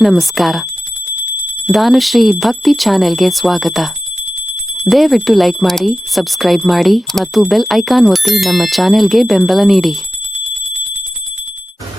ನಮಸ್ಕಾರ. ದಾನುಶ್ರೀ ಭಕ್ತಿ ಚಾನೆಲ್ಗೆ ಸ್ವಾಗತ. ದಯವಿಟ್ಟು ಲೈಕ್ ಮಾಡಿ, ಸಬ್ಸ್ಕ್ರೈಬ್ ಮಾಡಿ ಮತ್ತು ಬೆಲ್ ಐಕಾನ್ ಒತ್ತಿ ನಮ್ಮ ಚಾನೆಲ್ಗೆ ಬೆಂಬಲ ನೀಡಿ.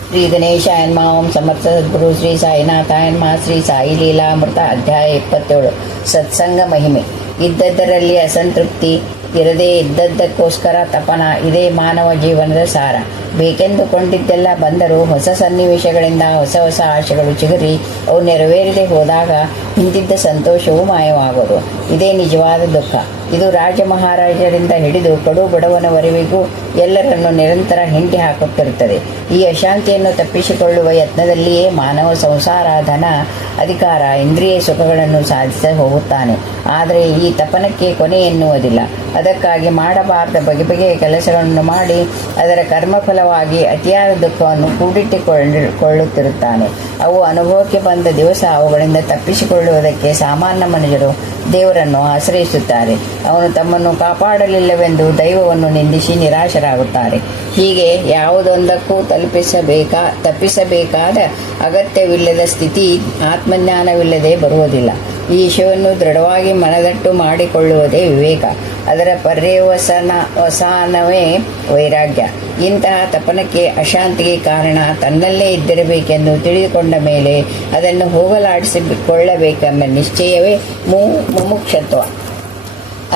ಶ್ರೀ ಗಣೇಶಾಯ ನಮಃ. ಓಂ ಸಮರ್ಥ ಸದ್ಗುರು ಶ್ರೀ ಸಾಯಿನಾಥಾಯ ನಮಃ. ಶ್ರೀ ಸಾಯಿ ಲೀಲಾಮೃತ ಅಧ್ಯಾಯ 27. ಸತ್ಸಂಗ ಮಹಿಮೆ. ಇದ್ದದ್ದರಲ್ಲಿ ಅಸಂತೃಪ್ತಿ ಇರದೇ ಇದ್ದದ್ದಕ್ಕೋಸ್ಕರ ತಪನ, ಇದೇ ಮಾನವ ಜೀವನದ ಸಾರ. ಬೇಕೆಂದುಕೊಂಡಿದ್ದೆಲ್ಲ ಬಂದರೂ ಹೊಸ ಸನ್ನಿವೇಶಗಳಿಂದ ಹೊಸ ಹೊಸ ಆಶೆಗಳು ಚಿಗುರಿ ಅವು ನೆರವೇರದೆ ಹೋದಾಗ ಹಿಂದಿದ್ದ ಸಂತೋಷವೂ ಮಾಯವಾಗೋದು. ಇದೇ ನಿಜವಾದ ದುಃಖ. ಇದು ರಾಜ ಮಹಾರಾಜರಿಂದ ಹಿಡಿದು ಕಡು ಬಡವನವರೆವಿಗೂ ಎಲ್ಲರನ್ನು ನಿರಂತರ ಹಿಂಡಿ ಹಾಕುತ್ತಿರುತ್ತದೆ. ಈ ಅಶಾಂತಿಯನ್ನು ತಪ್ಪಿಸಿಕೊಳ್ಳುವ ಯತ್ನದಲ್ಲಿಯೇ ಮಾನವ ಸಂಸಾರ, ಧನ, ಅಧಿಕಾರ, ಇಂದ್ರಿಯ ಸುಖಗಳನ್ನು ಸಾಧಿಸ ಹೋಗುತ್ತಾನೆ. ಆದರೆ ಈ ತಪನಕ್ಕೆ ಕೊನೆ ಎನ್ನುವುದಿಲ್ಲ. ಅದಕ್ಕಾಗಿ ಮಾಡಬಾರದ ಬಗೆ ಬಗೆಯ ಕೆಲಸಗಳನ್ನು ಮಾಡಿ ಅದರ ಕರ್ಮಫಲವಾಗಿ ಅತಿಯಾದ ದುಃಖವನ್ನು ಕೂಡಿಟ್ಟುಕೊಳ್ಳುತ್ತಿರುತ್ತಾನೆ. ಅವು ಅನುಭವಕ್ಕೆ ಬಂದ ದಿವಸ ಅವುಗಳಿಂದ ತಪ್ಪಿಸಿಕೊಳ್ಳುವುದಕ್ಕೆ ಸಾಮಾನ್ಯ ಮನುಷ್ಯರು ದೇವರನ್ನು ಆಶ್ರಯಿಸುತ್ತಾರೆ. ಅವನು ತಮ್ಮನ್ನು ಕಾಪಾಡಲಿಲ್ಲವೆಂದು ದೈವವನ್ನು ನಿಂದಿಸಿ ನಿರಾಶರಾಗುತ್ತಾರೆ. ಹೀಗೆ ಯಾವುದೊಂದಕ್ಕೂ ತಪ್ಪಿಸಬೇಕಾದ ಅಗತ್ಯವಿಲ್ಲದ ಸ್ಥಿತಿ ಆತ್ಮಜ್ಞಾನವಿಲ್ಲದೆ ಬರುವುದಿಲ್ಲ. ಈ ವಿಷಯವನ್ನು ದೃಢವಾಗಿ ಮನದಟ್ಟು ಮಾಡಿಕೊಳ್ಳುವುದೇ ವಿವೇಕ. ಅದರ ಪರ್ಯವಸಾನವೇ ವೈರಾಗ್ಯ. ಇಂತಹ ತಪನಕ್ಕೆ, ಅಶಾಂತಿಗೆ ಕಾರಣ ತನ್ನಲ್ಲೇ ಇದ್ದಿರಬೇಕೆಂದು ತಿಳಿದುಕೊಂಡ ಮೇಲೆ ಅದನ್ನು ಹೋಗಲಾಡಿಸಿಕೊಳ್ಳಬೇಕೆಂಬ ನಿಶ್ಚಯವೇ ಮುಮುಕ್ಷತ್ವ.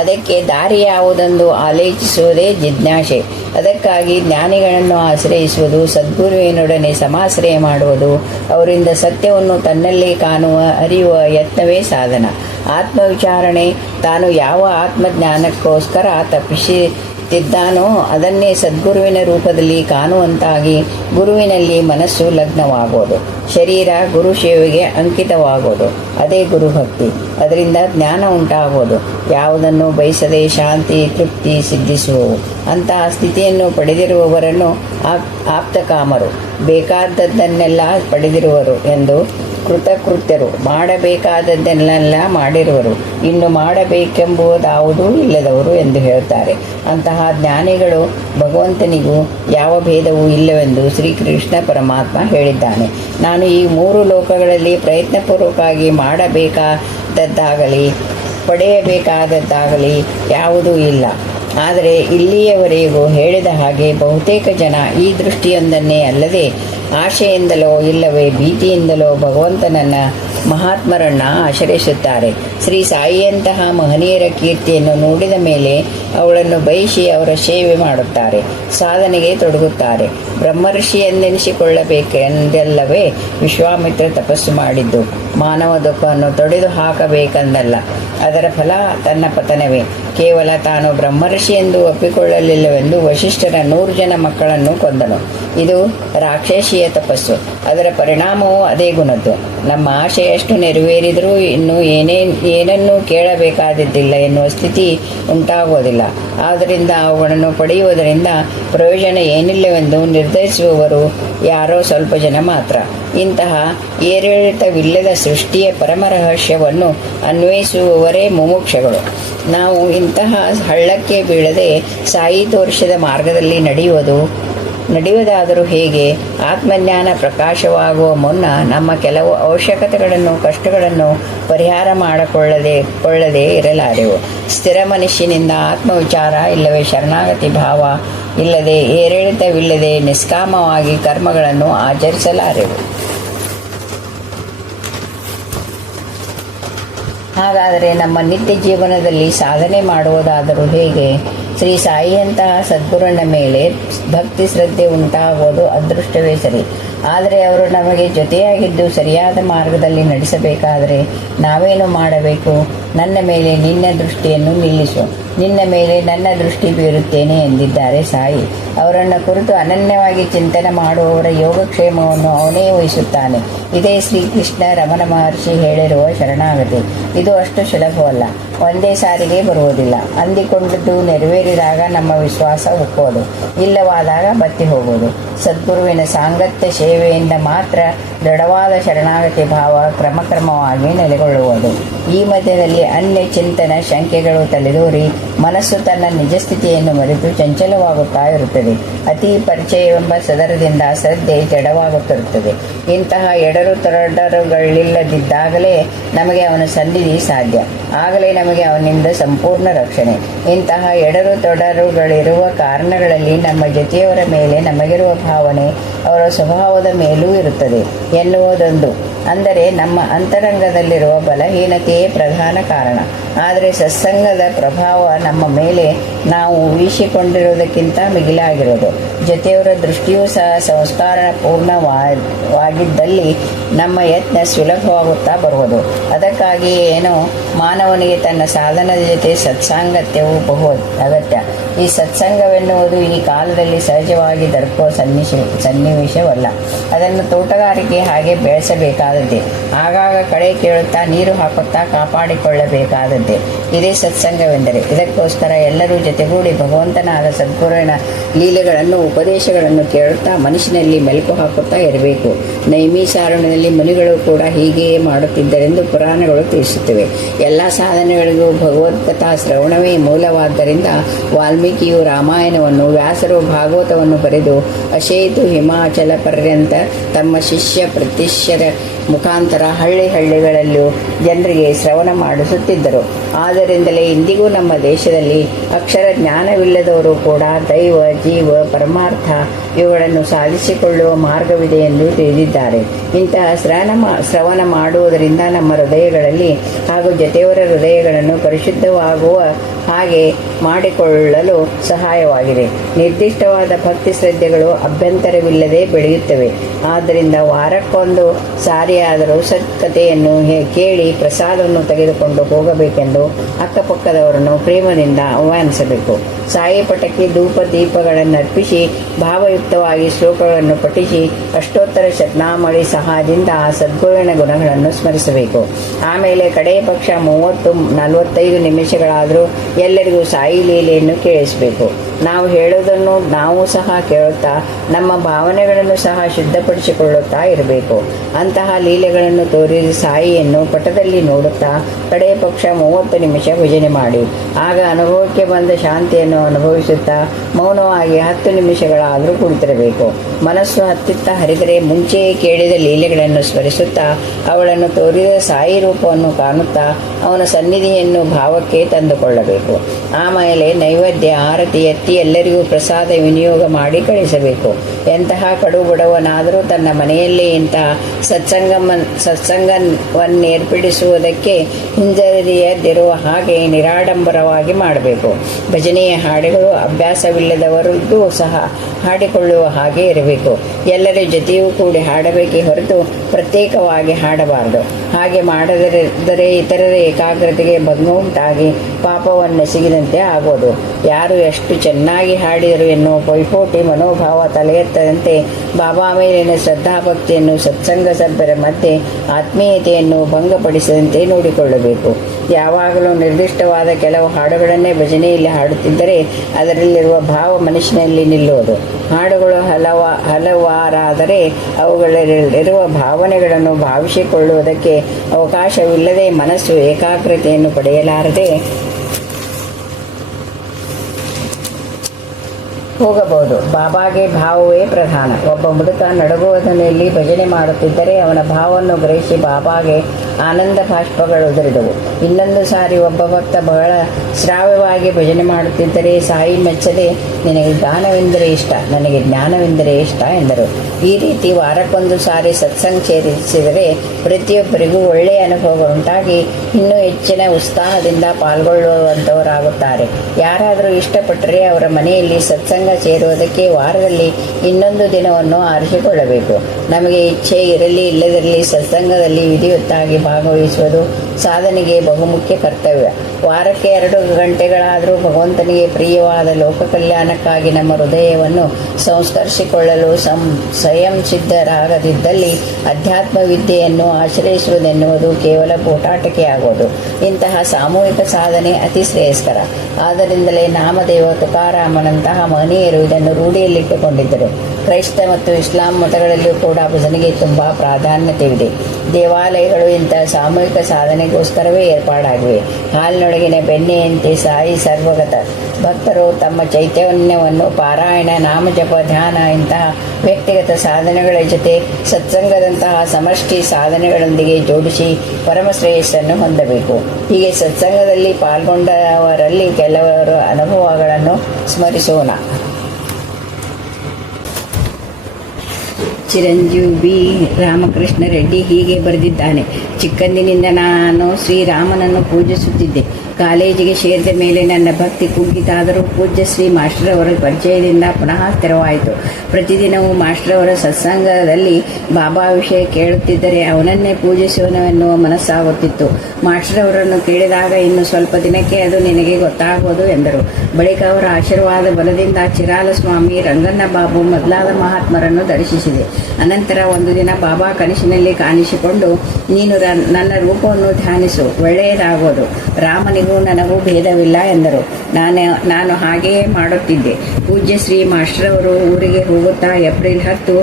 ಅದಕ್ಕೆ ದಾರಿ ಯಾವುದೆಂದು ಆಲೋಚಿಸುವುದೇ ಜಿಜ್ಞಾಸೆ. ಅದಕ್ಕಾಗಿ ಜ್ಞಾನಿಗಳನ್ನು ಆಶ್ರಯಿಸುವುದು, ಸದ್ಗುರುವಿನೊಡನೆ ಸಮಾಶ್ರಯ ಮಾಡುವುದು, ಅವರಿಂದ ಸತ್ಯವನ್ನು ತನ್ನಲ್ಲೇ ಕಾಣುವ ಅರಿಯುವ ಯತ್ನವೇ ಸಾಧನ. ಆತ್ಮವಿಚಾರಣೆ. ತಾನು ಯಾವ ಆತ್ಮಜ್ಞಾನಕ್ಕೋಸ್ಕರ ತಪ್ಪಿಸುತ್ತಿದ್ದಾನೋ ಅದನ್ನೇ ಸದ್ಗುರುವಿನ ರೂಪದಲ್ಲಿ ಕಾಣುವಂತಾಗಿ ಗುರುವಿನಲ್ಲಿ ಮನಸ್ಸು ಲಗ್ನವಾಗೋದು, ಶರೀರ ಗುರು ಸೇವೆಗೆ ಅಂಕಿತವಾಗೋದು. ಅದೇ ಗುರುಭಕ್ತಿ. ಅದರಿಂದ ಜ್ಞಾನ ಉಂಟಾಗೋದು. ಯಾವುದನ್ನು ಬಯಸದೆ ಶಾಂತಿ, ತೃಪ್ತಿ ಸಿದ್ಧಿಸುವವು. ಅಂತಹ ಸ್ಥಿತಿಯನ್ನು ಪಡೆದಿರುವವರನ್ನು ಆಪ್ತಕಾಮರು, ಬೇಕಾದದ್ದನ್ನೆಲ್ಲ ಪಡೆದಿರುವರು ಎಂದು ಕೃತಕೃತ್ಯರು, ಮಾಡಬೇಕಾದದ್ದನ್ನೆಲ್ಲ ಮಾಡಿರುವರು, ಇನ್ನು ಮಾಡಬೇಕೆಂಬುದಾವುದೂ ಇಲ್ಲದವರು ಎಂದು ಹೇಳ್ತಾರೆ. ಅಂತಹ ಜ್ಞಾನಿಗಳು ಭಗವಂತನಿಗೂ ಯಾವ ಭೇದವೂ ಇಲ್ಲವೆಂದು ಶ್ರೀಕೃಷ್ಣ ಪರಮಾತ್ಮ ಹೇಳಿದ್ದಾನೆ. ನಾನು ಈ 3 ಲೋಕಗಳಲ್ಲಿ ಪ್ರಯತ್ನಪೂರ್ವಕವಾಗಿ ಮಾಡಬೇಕಾದದ್ದಾಗಲಿ ಪಡೆಯಬೇಕಾದದ್ದಾಗಲಿ ಯಾವುದೂ ಇಲ್ಲ. ಆದರೆ ಇಲ್ಲಿಯವರೆಗೂ ಹೇಳಿದ ಹಾಗೆ ಬಹುತೇಕ ಜನ ಈ ದೃಷ್ಟಿಯೊಂದನ್ನೇ ಅಲ್ಲದೆ ಆಶೆಯಿಂದಲೋ ಇಲ್ಲವೇ ಭೀತಿಯಿಂದಲೋ ಭಗವಂತನನ್ನ, ಮಹಾತ್ಮರನ್ನು ಆಶ್ರಯಿಸುತ್ತಾರೆ. ಶ್ರೀ ಸಾಯಿಯಂತಹ ಮಹನೀಯರ ಕೀರ್ತಿಯನ್ನು ನೋಡಿದ ಮೇಲೆ ಅವಳನ್ನು ಬಯಸಿ ಅವರ ಸೇವೆ ಮಾಡುತ್ತಾರೆ, ಸಾಧನೆಗೆ ತೊಡಗುತ್ತಾರೆ. ಬ್ರಹ್ಮರ್ಷಿ ಎಂದೆನಿಸಿಕೊಳ್ಳಬೇಕೆಂದಲ್ಲವೇ ವಿಶ್ವಾಮಿತ್ರ ತಪಸ್ಸು ಮಾಡಿದ್ದು. ಮಾನವ ದುಃಖವನ್ನು ತೊಡೆದು ಹಾಕಬೇಕೆಂದಲ್ಲ. ಅದರ ಫಲ ತನ್ನ ಪತನವೇ. ಕೇವಲ ತಾನು ಬ್ರಹ್ಮರ್ಷಿ ಎಂದು ಒಪ್ಪಿಕೊಳ್ಳಲಿಲ್ಲವೆಂದು ವಶಿಷ್ಠರ 100 ಜನ ಮಕ್ಕಳನ್ನು ಕೊಂದನು. ಇದು ರಾಕ್ಷಸೀಯ ತಪಸ್ಸು. ಅದರ ಪರಿಣಾಮವೂ ಅದೇ ಗುಣದ್ದು. ನಮ್ಮ ಆಶೆಯಷ್ಟು ನೆರವೇರಿದರೂ ಇನ್ನು ಏನನ್ನೂ ಕೇಳಬೇಕಾದದ್ದಿಲ್ಲ ಎನ್ನುವ ಸ್ಥಿತಿ ಉಂಟಾಗುವುದಿಲ್ಲ. ಆದ್ದರಿಂದ ಅವುಗಳನ್ನು ಪಡೆಯುವುದರಿಂದ ಪ್ರಯೋಜನ ಏನಿಲ್ಲವೆಂದು ನಿರ್ಧರಿಸುವವರು ಯಾರೋ ಸ್ವಲ್ಪ ಜನ ಮಾತ್ರ. ಇಂತಹ ಏರಿಳಿತವಿಲ್ಲದ ಸೃಷ್ಟಿಯ ಪರಮ ರಹಸ್ಯವನ್ನು ಅನ್ವಯಿಸುವವರೇ ಮುಮುಕ್ಷಗಳು. ನಾವು ಇಂತಹ ಹಳ್ಳಕ್ಕೆ ಬೀಳದೆ ಸಾಯಿ ತೋರಿಸಿದ ಮಾರ್ಗದಲ್ಲಿ ನಡೆಯುವುದಾದರೂ ಹೇಗೆ? ಆತ್ಮಜ್ಞಾನ ಪ್ರಕಾಶವಾಗುವ ಮುನ್ನ ನಮ್ಮ ಕೆಲವು ಅವಶ್ಯಕತೆಗಳನ್ನು, ಕಷ್ಟಗಳನ್ನು ಪರಿಹಾರ ಮಾಡಿಕೊಳ್ಳದೆ ಇರಲಾರೆವು. ಸ್ಥಿರ ಮನುಷ್ಯನಿಂದ ಆತ್ಮವಿಚಾರ ಇಲ್ಲವೇ ಶರಣಾಗತಿ ಭಾವ ಇಲ್ಲದೆ, ಏರಿಳಿತವಿಲ್ಲದೆ ನಿಷ್ಕಾಮವಾಗಿ ಕರ್ಮಗಳನ್ನು ಆಚರಿಸಲಾರೆವು. ಹಾಗಾದರೆ ನಮ್ಮ ನಿತ್ಯ ಜೀವನದಲ್ಲಿ ಸಾಧನೆ ಮಾಡುವುದಾದರೂ ಹೇಗೆ? ಶ್ರೀ ಸಾಯಿಯಂತಹ ಸದ್ಗುರುನ ಮೇಲೆ ಭಕ್ತಿ ಶ್ರದ್ಧೆ ಉಂಟಾಗುವುದು ಅದೃಷ್ಟವೇ ಸರಿ. ಆದರೆ ಅವರು ನಮಗೆ ಜೊತೆಯಾಗಿದ್ದು ಸರಿಯಾದ ಮಾರ್ಗದಲ್ಲಿ ನಡೆಸಬೇಕಾದರೆ ನಾವೇನು ಮಾಡಬೇಕು? ನನ್ನ ಮೇಲೆ ನಿನ್ನ ದೃಷ್ಟಿಯನ್ನು ನಿಲ್ಲಿಸು, ನಿನ್ನ ಮೇಲೆ ನನ್ನ ದೃಷ್ಟಿ ಬೀರುತ್ತೇನೆ ಎಂದಿದ್ದಾರೆ ಸಾಯಿ. ಅವರನ್ನು ಕುರಿತು ಅನನ್ಯವಾಗಿ ಚಿಂತನೆ ಮಾಡುವವರ ಯೋಗಕ್ಷೇಮವನ್ನು ಅವನೇ ವಹಿಸುತ್ತಾನೆ. ಇದೇ ಶ್ರೀಕೃಷ್ಣ ರಮಣ ಮಹರ್ಷಿ ಹೇಳಿರುವ ಶರಣಾಗತಿ. ಇದು ಅಷ್ಟು ಸುಲಭವಲ್ಲ, ಒಂದೇ ಸಾರಿಗೆ ಬರುವುದಿಲ್ಲ. ಅಂದಿಕೊಂಡದ್ದು ನೆರವೇರಿದಾಗ ನಮ್ಮ ವಿಶ್ವಾಸ ಉಕ್ಕೋದು, ಇಲ್ಲವಾದಾಗ ಬತ್ತಿ ಹೋಗುವುದು. ಸದ್ಗುರುವಿನ ಸಾಂಗತ್ಯ ಸೇವೆಯಿಂದ ಮಾತ್ರ ದೃಢವಾದ ಶರಣಾಗತಿ ಭಾವ ಕ್ರಮಕ್ರಮವಾಗಿ ನೆಲೆಗೊಳ್ಳುವುದು. ಈ ಮಧ್ಯದಲ್ಲಿ ಅನ್ಯ ಚಿಂತನ ಶಂಕೆಗಳು ತಲೆದೋರಿ ಮನಸ್ಸು ತನ್ನ ನಿಜ ಸ್ಥಿತಿಯನ್ನು ಮರೆತು ಚಂಚಲವಾಗುತ್ತಾ ಇರುತ್ತದೆ. ಅತಿ ಪರಿಚಯವೆಂಬ ಸದರದಿಂದ ಶ್ರದ್ಧೆ ಜಡವಾಗುತ್ತಿರುತ್ತದೆ. ಇಂತಹ ಎಡರು ತೊಡರುಗಳಿಲ್ಲದಿದ್ದಾಗಲೇ ನಮಗೆ ಅವನ ಸನ್ನಿಧಿ ಸಾಧ್ಯ. ಆಗಲೇ ನಮಗೆ ಅವನಿಂದ ಸಂಪೂರ್ಣ ರಕ್ಷಣೆ. ಇಂತಹ ಎಡರು ತೊಡರುಗಳಿರುವ ಕಾರಣಗಳಲ್ಲಿ ನಮ್ಮ ಜೊತೆಯವರ ಮೇಲೆ ನಮಗಿರುವ ಭಾವನೆ ಅವರ ಸ್ವಭಾವದ ಮೇಲೂ ಇರುತ್ತದೆ ಎನ್ನುವುದೊಂದು. ಅಂದರೆ ನಮ್ಮ ಅಂತರಂಗದಲ್ಲಿರುವ ಬಲಹೀನತೆಯೇ ಪ್ರಧಾನ ಕಾರಣ. ಆದರೆ ಸತ್ಸಂಗದ ಪ್ರಭಾವ ನಮ್ಮ ಮೇಲೆ ನಾವು ಊಹಿಸಿಕೊಂಡಿರುವುದಕ್ಕಿಂತ ಮಿಗಿಲಾಗಿರೋದು. ಜೊತೆಯವರ ದೃಷ್ಟಿಯೂ ಸಹ ಸಂಸ್ಕಾರ ಪೂರ್ಣವಾಗಿದ್ದಲ್ಲಿ ನಮ್ಮ ಯತ್ನ ಸುಲಭವಾಗುತ್ತಾ ಬರುವುದು. ಅದಕ್ಕಾಗಿಯೇ ಏನೋ ಮಾನವನಿಗೆ ತನ್ನ ಸಾಧನದ ಜೊತೆ ಸತ್ಸಾಂಗತ್ಯವು ಬಹು ಅಗತ್ಯ. ಈ ಸತ್ಸಂಗವೆನ್ನುವುದು ಈ ಕಾಲದಲ್ಲಿ ಸಹಜವಾಗಿ ದೊರಕುವ ಸನ್ನಿವೇಶವಲ್ಲ. ಅದನ್ನು ತೋಟಗಾರಿಕೆ ಹಾಗೆ ಬೆಳೆಸಬೇಕಾದದ್ದೇ. ಆಗಾಗ ಕಳೆ ಕೇಳುತ್ತಾ ನೀರು ಹಾಕುತ್ತಾ ಕಾಪಾಡಿಕೊಳ್ಳಬೇಕಾದದ್ದೇ. ಇದೇ ಸತ್ಸಂಗವೆಂದರೆ. ಇದಕ್ಕೋಸ್ಕರ ಎಲ್ಲರೂ ಜೊತೆಗೂಡಿ ಭಗವಂತನಾದ ಸದ್ಗುರುವಿನ ಲೀಲೆಗಳನ್ನು ಉಪದೇಶಗಳನ್ನು ಕೇಳುತ್ತಾ ಮನಸ್ಸಿನಲ್ಲಿ ಮೆಲುಕು ಹಾಕುತ್ತಾ ಇರಬೇಕು. ನೈಮಿಷಾರಣ್ಯದಲ್ಲಿ ಮುನಿಗಳು ಕೂಡ ಹೀಗೆಯೇ ಮಾಡುತ್ತಿದ್ದರೆಂದು ಪುರಾಣಗಳು ತಿಳಿಸುತ್ತವೆ. ಎಲ್ಲ ಸಾಧನೆಗಳಿಗೂ ಭಗವದ್ಗತಾ ಶ್ರವಣವೇ ಮೂಲವಾದ್ದರಿಂದ ವಾಲ್ಮೀಕಿಯು ರಾಮಾಯಣವನ್ನು, ವ್ಯಾಸರು ಭಾಗವತವನ್ನು ಬರೆದು ಅಶೇತು ಹಿಮಾಚಲ ಪರ್ಯಂತ ತಮ್ಮ ಶಿಷ್ಯ ಪ್ರತಿಷ್ಯರ ಮುಖಾಂತರ ಹಳ್ಳಿಗಳಲ್ಲೂ ಜನರಿಗೆ ಶ್ರವಣ ಮಾಡಿಸುತ್ತಿದ್ದರು. ಆದ್ದರಿಂದಲೇ ಇಂದಿಗೂ ನಮ್ಮ ದೇಶದಲ್ಲಿ ಅಕ್ಷರ ಜ್ಞಾನವಿಲ್ಲದವರು ಕೂಡ ದೈವ, ಜೀವ, ಪರಮಾರ್ಥ ಇವುಗಳನ್ನು ಸಾಧಿಸಿಕೊಳ್ಳುವ ಮಾರ್ಗವಿದೆ ಎಂದು ತಿಳಿದಿದ್ದಾರೆ. ಇಂತಹ ಶ್ರವಣ ಮಾಡುವುದರಿಂದ ನಮ್ಮ ಹೃದಯಗಳಲ್ಲಿ ಹಾಗೂ ಜೊತೆಯವರ ಹೃದಯಗಳನ್ನು ಪರಿಶುದ್ಧವಾಗುವ ಹಾಗೆ ಮಾಡಿಕೊಳ್ಳಲು ಸಹಾಯವಾಗಿದೆ. ನಿರ್ದಿಷ್ಟವಾದ ಭಕ್ತಿ ಶ್ರದ್ಧೆಗಳು ಅಭ್ಯಂತರವಿಲ್ಲದೆ ಬೆಳೆಯುತ್ತವೆ. ಆದ್ದರಿಂದ ವಾರಕ್ಕೊಂದು ಸಾರಿಯಾದರೂ ಸತ್ಕತೆಯನ್ನು ಕೇಳಿ ಪ್ರಸಾದವನ್ನು ತೆಗೆದುಕೊಂಡು ಹೋಗಬೇಕೆಂದು ಅಕ್ಕಪಕ್ಕದವರನ್ನು ಪ್ರೇಮದಿಂದ ಆಹ್ವಾನಿಸಬೇಕು. ಸಾಯಿ ಪಟಕ್ಕೆ ಧೂಪ ದೀಪಗಳನ್ನು ಅರ್ಪಿಸಿ ಭಾವಯುಕ್ತವಾಗಿ ಶ್ಲೋಕಗಳನ್ನು ಪಠಿಸಿ ಅಷ್ಟೋತ್ತರ ಶತನಾಮಳಿ ಸಹಾಯದಿಂದ ಆ ಸದ್ಗುರುವಿನ ಗುಣಗಳನ್ನು ಸ್ಮರಿಸಬೇಕು. ಆಮೇಲೆ ಕಡೆಯ ಪಕ್ಷ 30-45 ನಿಮಿಷಗಳಾದರೂ ಎಲ್ಲರಿಗೂ ಸಾಯಿ ಲೀಲೆಯನ್ನು ಕೇಳಿಸಬೇಕು. ನಾವು ಹೇಳುವುದನ್ನು ನಾವು ಸಹ ಕೇಳುತ್ತಾ ನಮ್ಮ ಭಾವನೆಗಳನ್ನು ಸಹ ಶುದ್ಧಪಡಿಸಿಕೊಳ್ಳುತ್ತಾ ಇರಬೇಕು. ಅಂತಹ ಲೀಲೆಗಳನ್ನು ತೋರಿದ ಸಾಯಿಯನ್ನು ಪಟದಲ್ಲಿ ನೋಡುತ್ತಾ ಕಡೆಯ ಪಕ್ಷ 30 ನಿಮಿಷ ಭಜನೆ ಮಾಡಿ. ಆಗ ಅನುಭವಕ್ಕೆ ಬಂದ ಶಾಂತಿಯನ್ನು ಅನುಭವಿಸುತ್ತಾ ಮೌನವಾಗಿ 10 ನಿಮಿಷಗಳಾದರೂ ಕುಳಿತಿರಬೇಕು. ಮನಸ್ಸು ಹತ್ತಿತ್ತ ಹರಿದರೆ ಮುಂಚೆಯೇ ಕೇಳಿದ ಲೀಲೆಗಳನ್ನು ಸ್ಮರಿಸುತ್ತಾ ಅವಳನ್ನು ತೋರಿದ ಸಾಯಿ ರೂಪವನ್ನು ಕಾಣುತ್ತಾ ಅವನ ಸನ್ನಿಧಿಯನ್ನು ಭಾವಕ್ಕೆ ತಂದುಕೊಳ್ಳಬೇಕು. ಆಮೇಲೆ ನೈವೇದ್ಯ ಆರತಿ ಎತ್ತಿ ಎಲ್ಲರಿಗೂ ಪ್ರಸಾದ ವಿನಿಯೋಗ ಮಾಡಿ ಕಳಿಸಬೇಕು. ಎಂತಹ ಕಡು ಬಡವನಾದರೂ ತನ್ನ ಮನೆಯಲ್ಲೇ ಇಂತಹ ಸತ್ಸಂಗವನ್ನೇರ್ಪಡಿಸುವುದಕ್ಕೆ ಹಿಂಜರಿಯದಿರುವ ಹಾಗೆ ನಿರಾಡಂಬರವಾಗಿ ಮಾಡಬೇಕು. ಭಜನೆಯ ಹಾಡುಗಳು ಅಭ್ಯಾಸವಿಲ್ಲದವರಿಗೂ ಸಹ ಹಾಡಿಕೊಳ್ಳುವ ಹಾಗೆ ಇರಬೇಕು. ಎಲ್ಲರ ಜೊತೆಯೂ ಕೂಡಿ ಹಾಡಬೇಕೇ ಹೊರತು ಪ್ರತ್ಯೇಕವಾಗಿ ಹಾಡಬಾರದು. ಹಾಗೆ ಮಾಡದಿದ್ದರೆ ಇತರರ ಏಕಾಗ್ರತೆಗೆ ಭಂಗ ಉಂಟಾಗಿ ಪಾಪವನ್ನು ಸಿಗಿದಂತೆ ಆಗೋದು. ಯಾರು ಎಷ್ಟು ಚೆನ್ನಾಗಿ ಹಾಡಿದರು ಎನ್ನುವ ಪೈಪೋಟಿ ಮನೋಭಾವ ತಲೆಯೆತ್ತದಂತೆ ಬಾಬಾ ಮೇಲಿನ ಶ್ರದ್ಧಾಭಕ್ತಿಯನ್ನು ಸತ್ಸಂಗ ಸಭ್ಯರ ಮಧ್ಯೆ ಆತ್ಮೀಯತೆಯನ್ನು ಭಂಗಪಡಿಸದಂತೆ ನೋಡಿಕೊಳ್ಳಬೇಕು. ಯಾವಾಗಲೂ ನಿರ್ದಿಷ್ಟವಾದ ಕೆಲವು ಹಾಡುಗಳನ್ನೇ ಭಜನೆಯಲ್ಲಿ ಹಾಡುತ್ತಿದ್ದರೆ ಅದರಲ್ಲಿರುವ ಭಾವ ಮನುಷ್ಯನಲ್ಲಿ ನಿಲ್ಲುವುದು. ಹಾಡುಗಳು ಹಲವಾರಾದರೆ ಅವುಗಳಲ್ಲಿರುವ ಭಾವನೆಗಳನ್ನು ಭಾವಿಸಿಕೊಳ್ಳುವುದಕ್ಕೆ ಅವಕಾಶವಿಲ್ಲದೆ ಮನಸ್ಸು ಏಕಾಗ್ರತೆಯನ್ನು ಪಡೆಯಲಾರದೆ ಹೋಗಬಹುದು. ಬಾಬಾಗೆ ಭಾವವೇ ಪ್ರಧಾನ. ಒಬ್ಬ ಮುದುಕ ನಡುಗುವುದರಲ್ಲಿ ಭಜನೆ ಮಾಡುತ್ತಿದ್ದರೆ ಅವನ ಭಾವವನ್ನು ಗ್ರಹಿಸಿ ಬಾಬಾಗೆ ಆನಂದ ಬಾಷ್ಪಗಳು ಉದುರಿದವು. ಇನ್ನೊಂದು ಸಾರಿ ಒಬ್ಬ ಭಕ್ತ ಬಹಳ ಶ್ರಾವ್ಯವಾಗಿ ಭಜನೆ ಮಾಡುತ್ತಿದ್ದರೆ ಸಾಯಿ ಮೆಚ್ಚದೆ, ನಿನಗೆ ಗಾನವೆಂದರೆ ಇಷ್ಟ, ನನಗೆ ಜ್ಞಾನವೆಂದರೆ ಇಷ್ಟ ಎಂದರು. ಈ ರೀತಿ ವಾರಕ್ಕೊಂದು ಸಾರಿ ಸತ್ಸಂಗ ಸೇರಿಸಿದರೆ ಪ್ರತಿಯೊಬ್ಬರಿಗೂ ಒಳ್ಳೆಯ ಅನುಭವ ಉಂಟಾಗಿ ಇನ್ನೂ ಹೆಚ್ಚಿನ ಉತ್ಸಾಹದಿಂದ ಪಾಲ್ಗೊಳ್ಳುವಂಥವರಾಗುತ್ತಾರೆ. ಯಾರಾದರೂ ಇಷ್ಟಪಟ್ಟರೆ ಅವರ ಮನೆಯಲ್ಲಿ ಸತ್ಸಂಗ ಸೇರುವುದಕ್ಕೆ ವಾರದಲ್ಲಿ ಇನ್ನೊಂದು ದಿನವನ್ನು ಆರಿಸಿಕೊಳ್ಳಬೇಕು. ನಮಗೆ ಇಚ್ಛೆ ಇರಲಿ ಇಲ್ಲದಿರಲಿ ಸತ್ಸಂಗದಲ್ಲಿ ವಿಧಿವತ್ತಾಗಿ ಭಾಗವಹಿಸುವುದು ಸಾಧನೆಗೆ ಬಹುಮುಖ್ಯ ಕರ್ತವ್ಯ. ವಾರಕ್ಕೆ 2 ಗಂಟೆಗಳಾದರೂ ಭಗವಂತನಿಗೆ ಪ್ರಿಯವಾದ ಲೋಕ ಕಲ್ಯಾಣಕ್ಕಾಗಿ ನಮ್ಮ ಹೃದಯವನ್ನು ಸಂಸ್ಕರಿಸಿಕೊಳ್ಳಲು ಸ್ವಯಂ ಸಿದ್ಧರಾಗದಿದ್ದಲ್ಲಿ ಅಧ್ಯಾತ್ಮ ವಿದ್ಯೆಯನ್ನು ಆಶ್ರಯಿಸುವುದೆನ್ನುವುದು ಕೇವಲ ಪೋಟಾಟಿಕೆ ಆಗುವುದು. ಇಂತಹ ಸಾಮೂಹಿಕ ಸಾಧನೆ ಅತಿ ಶ್ರೇಯಸ್ಕರ. ಆದ್ದರಿಂದಲೇ ನಾಮದೇವ ತುಕಾರಾಮನಂತಹ ಮಹನೀಯರು ಇದನ್ನು ರೂಢಿಯಲ್ಲಿಟ್ಟುಕೊಂಡಿದ್ದರು. ಕ್ರೈಸ್ತ ಮತ್ತು ಇಸ್ಲಾಂ ಮಠಗಳಲ್ಲಿಯೂ ಕೂಡ ಭಜನೆಗೆ ತುಂಬ ಪ್ರಾಧಾನ್ಯತೆಯಿದೆ. ದೇವಾಲಯಗಳು ಇಂಥ ಸಾಮೂಹಿಕ ಸಾಧನೆಗೋಸ್ಕರವೇ ಏರ್ಪಾಡಾಗಿವೆ. ಹಾಲಿನೊಳಗಿನ ಬೆಣ್ಣೆಯಂತೆ ಸಾಯಿ ಸರ್ವಗತ. ಭಕ್ತರು ತಮ್ಮ ಚೈತನ್ಯವನ್ನು ಪಾರಾಯಣ, ನಾಮಜಪ, ಧ್ಯಾನ ಇಂತಹ ವ್ಯಕ್ತಿಗತ ಸಾಧನೆಗಳ ಜೊತೆ ಸತ್ಸಂಗದಂತಹ ಸಮಷ್ಟಿ ಸಾಧನೆಗಳೊಂದಿಗೆ ಜೋಡಿಸಿ ಪರಮ ಶ್ರೇಯಸ್ಸನ್ನು ಹೊಂದಬೇಕು. ಹೀಗೆ ಸತ್ಸಂಗದಲ್ಲಿ ಪಾಲ್ಗೊಂಡವರಲ್ಲಿ ಕೆಲವರ ಅನುಭವಗಳನ್ನು ಸ್ಮರಿಸೋಣ. ಚಿರಂಜೀವಿ ಬಿ ರಾಮಕೃಷ್ಣ ರೆಡ್ಡಿ ಹೀಗೆ ಬರೆದಿದ್ದಾನೆ. ಚಿಕ್ಕಂದಿನಿಂದ ನಾನು ಶ್ರೀರಾಮನನ್ನು ಪೂಜಿಸುತ್ತಿದ್ದೆ. ಕಾಲೇಜಿಗೆ ಸೇರಿದ ಮೇಲೆ ನನ್ನ ಭಕ್ತಿ ಕುಗ್ಗಿತಾದರೂ ಪೂಜ್ಯ ಶ್ರೀ ಮಾಸ್ಟರವರ ಪರಿಚಯದಿಂದ ಪುನಃ ಸ್ಥಿರವಾಯಿತು. ಪ್ರತಿದಿನವೂ ಮಾಸ್ಟರವರ ಸತ್ಸಂಗದಲ್ಲಿ ಬಾಬಾ ವಿಷಯ ಕೇಳುತ್ತಿದ್ದರೆ ಅವನನ್ನೇ ಪೂಜಿಸುವನೆನ್ನುವ ಮನಸ್ಸಾಗುತ್ತಿತ್ತು. ಮಾಸ್ಟರವರನ್ನು ಕೇಳಿದಾಗ ಇನ್ನು ಸ್ವಲ್ಪ ದಿನಕ್ಕೆ ಅದು ನಿನಗೆ ಗೊತ್ತಾಗುವುದು ಎಂದರು. ಬಳಿಕ ಅವರ ಆಶೀರ್ವಾದ ಬಲದಿಂದ ಚಿರಾಲ ಸ್ವಾಮಿ, ರಂಗಣ್ಣ ಬಾಬು ಮೊದಲಾದ ಮಹಾತ್ಮರನ್ನು ದರ್ಶಿಸಿದೆ. ಅನಂತರ ಒಂದು ದಿನ ಬಾಬಾ ಕನಸಿನಲ್ಲಿ ಕಾಣಿಸಿಕೊಂಡು, ನೀನು ನನ್ನ ರೂಪವನ್ನು ಧ್ಯಾನಿಸು, ಒಳ್ಳೆಯದಾಗುವುದು, ರಾಮನಿಗೂ ನನಗೂ ಭೇದವಿಲ್ಲ ಎಂದರು. ನಾನು ಹಾಗೆಯೇ ಮಾಡುತ್ತಿದ್ದೆ. ಪೂಜ್ಯ ಶ್ರೀ ಮಾಸ್ಟರವರು ಊರಿಗೆ ಹೋಗುತ್ತಾ ಏಪ್ರಿಲ್ 10,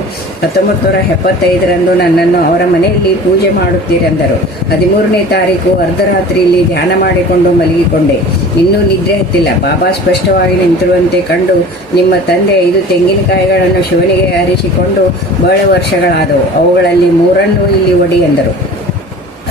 1975 ನನ್ನನ್ನು ಅವರ ಮನೆಯಲ್ಲಿ ಪೂಜೆ ಮಾಡುತ್ತೀರೆಂದರು. 13ನೇ ತಾರೀಕು ಅರ್ಧರಾತ್ರಿಯಲ್ಲಿ ಧ್ಯಾನ ಮಾಡಿಕೊಂಡು ಮಲಗಿಕೊಂಡೆ. ಇನ್ನೂ ನಿದ್ರೆ ಹತ್ತಿಲ್ಲ. ಬಾಬಾ ಸ್ಪಷ್ಟವಾಗಿ ನಿಂತಿರುವಂತೆ ಕಂಡು, ನಿಮ್ಮ ತಂದೆ 5 ತೆಂಗಿನಕಾಯಿಗಳನ್ನು ಶಿವನಿಗೆ ಅರಿಸಿಕೊಂಡು ಬಹಳ ವರ್ಷಗಳಾದವು, ಅವುಗಳಲ್ಲಿ 3 ಇಲ್ಲಿ ಒಡಿ ಎಂದರು.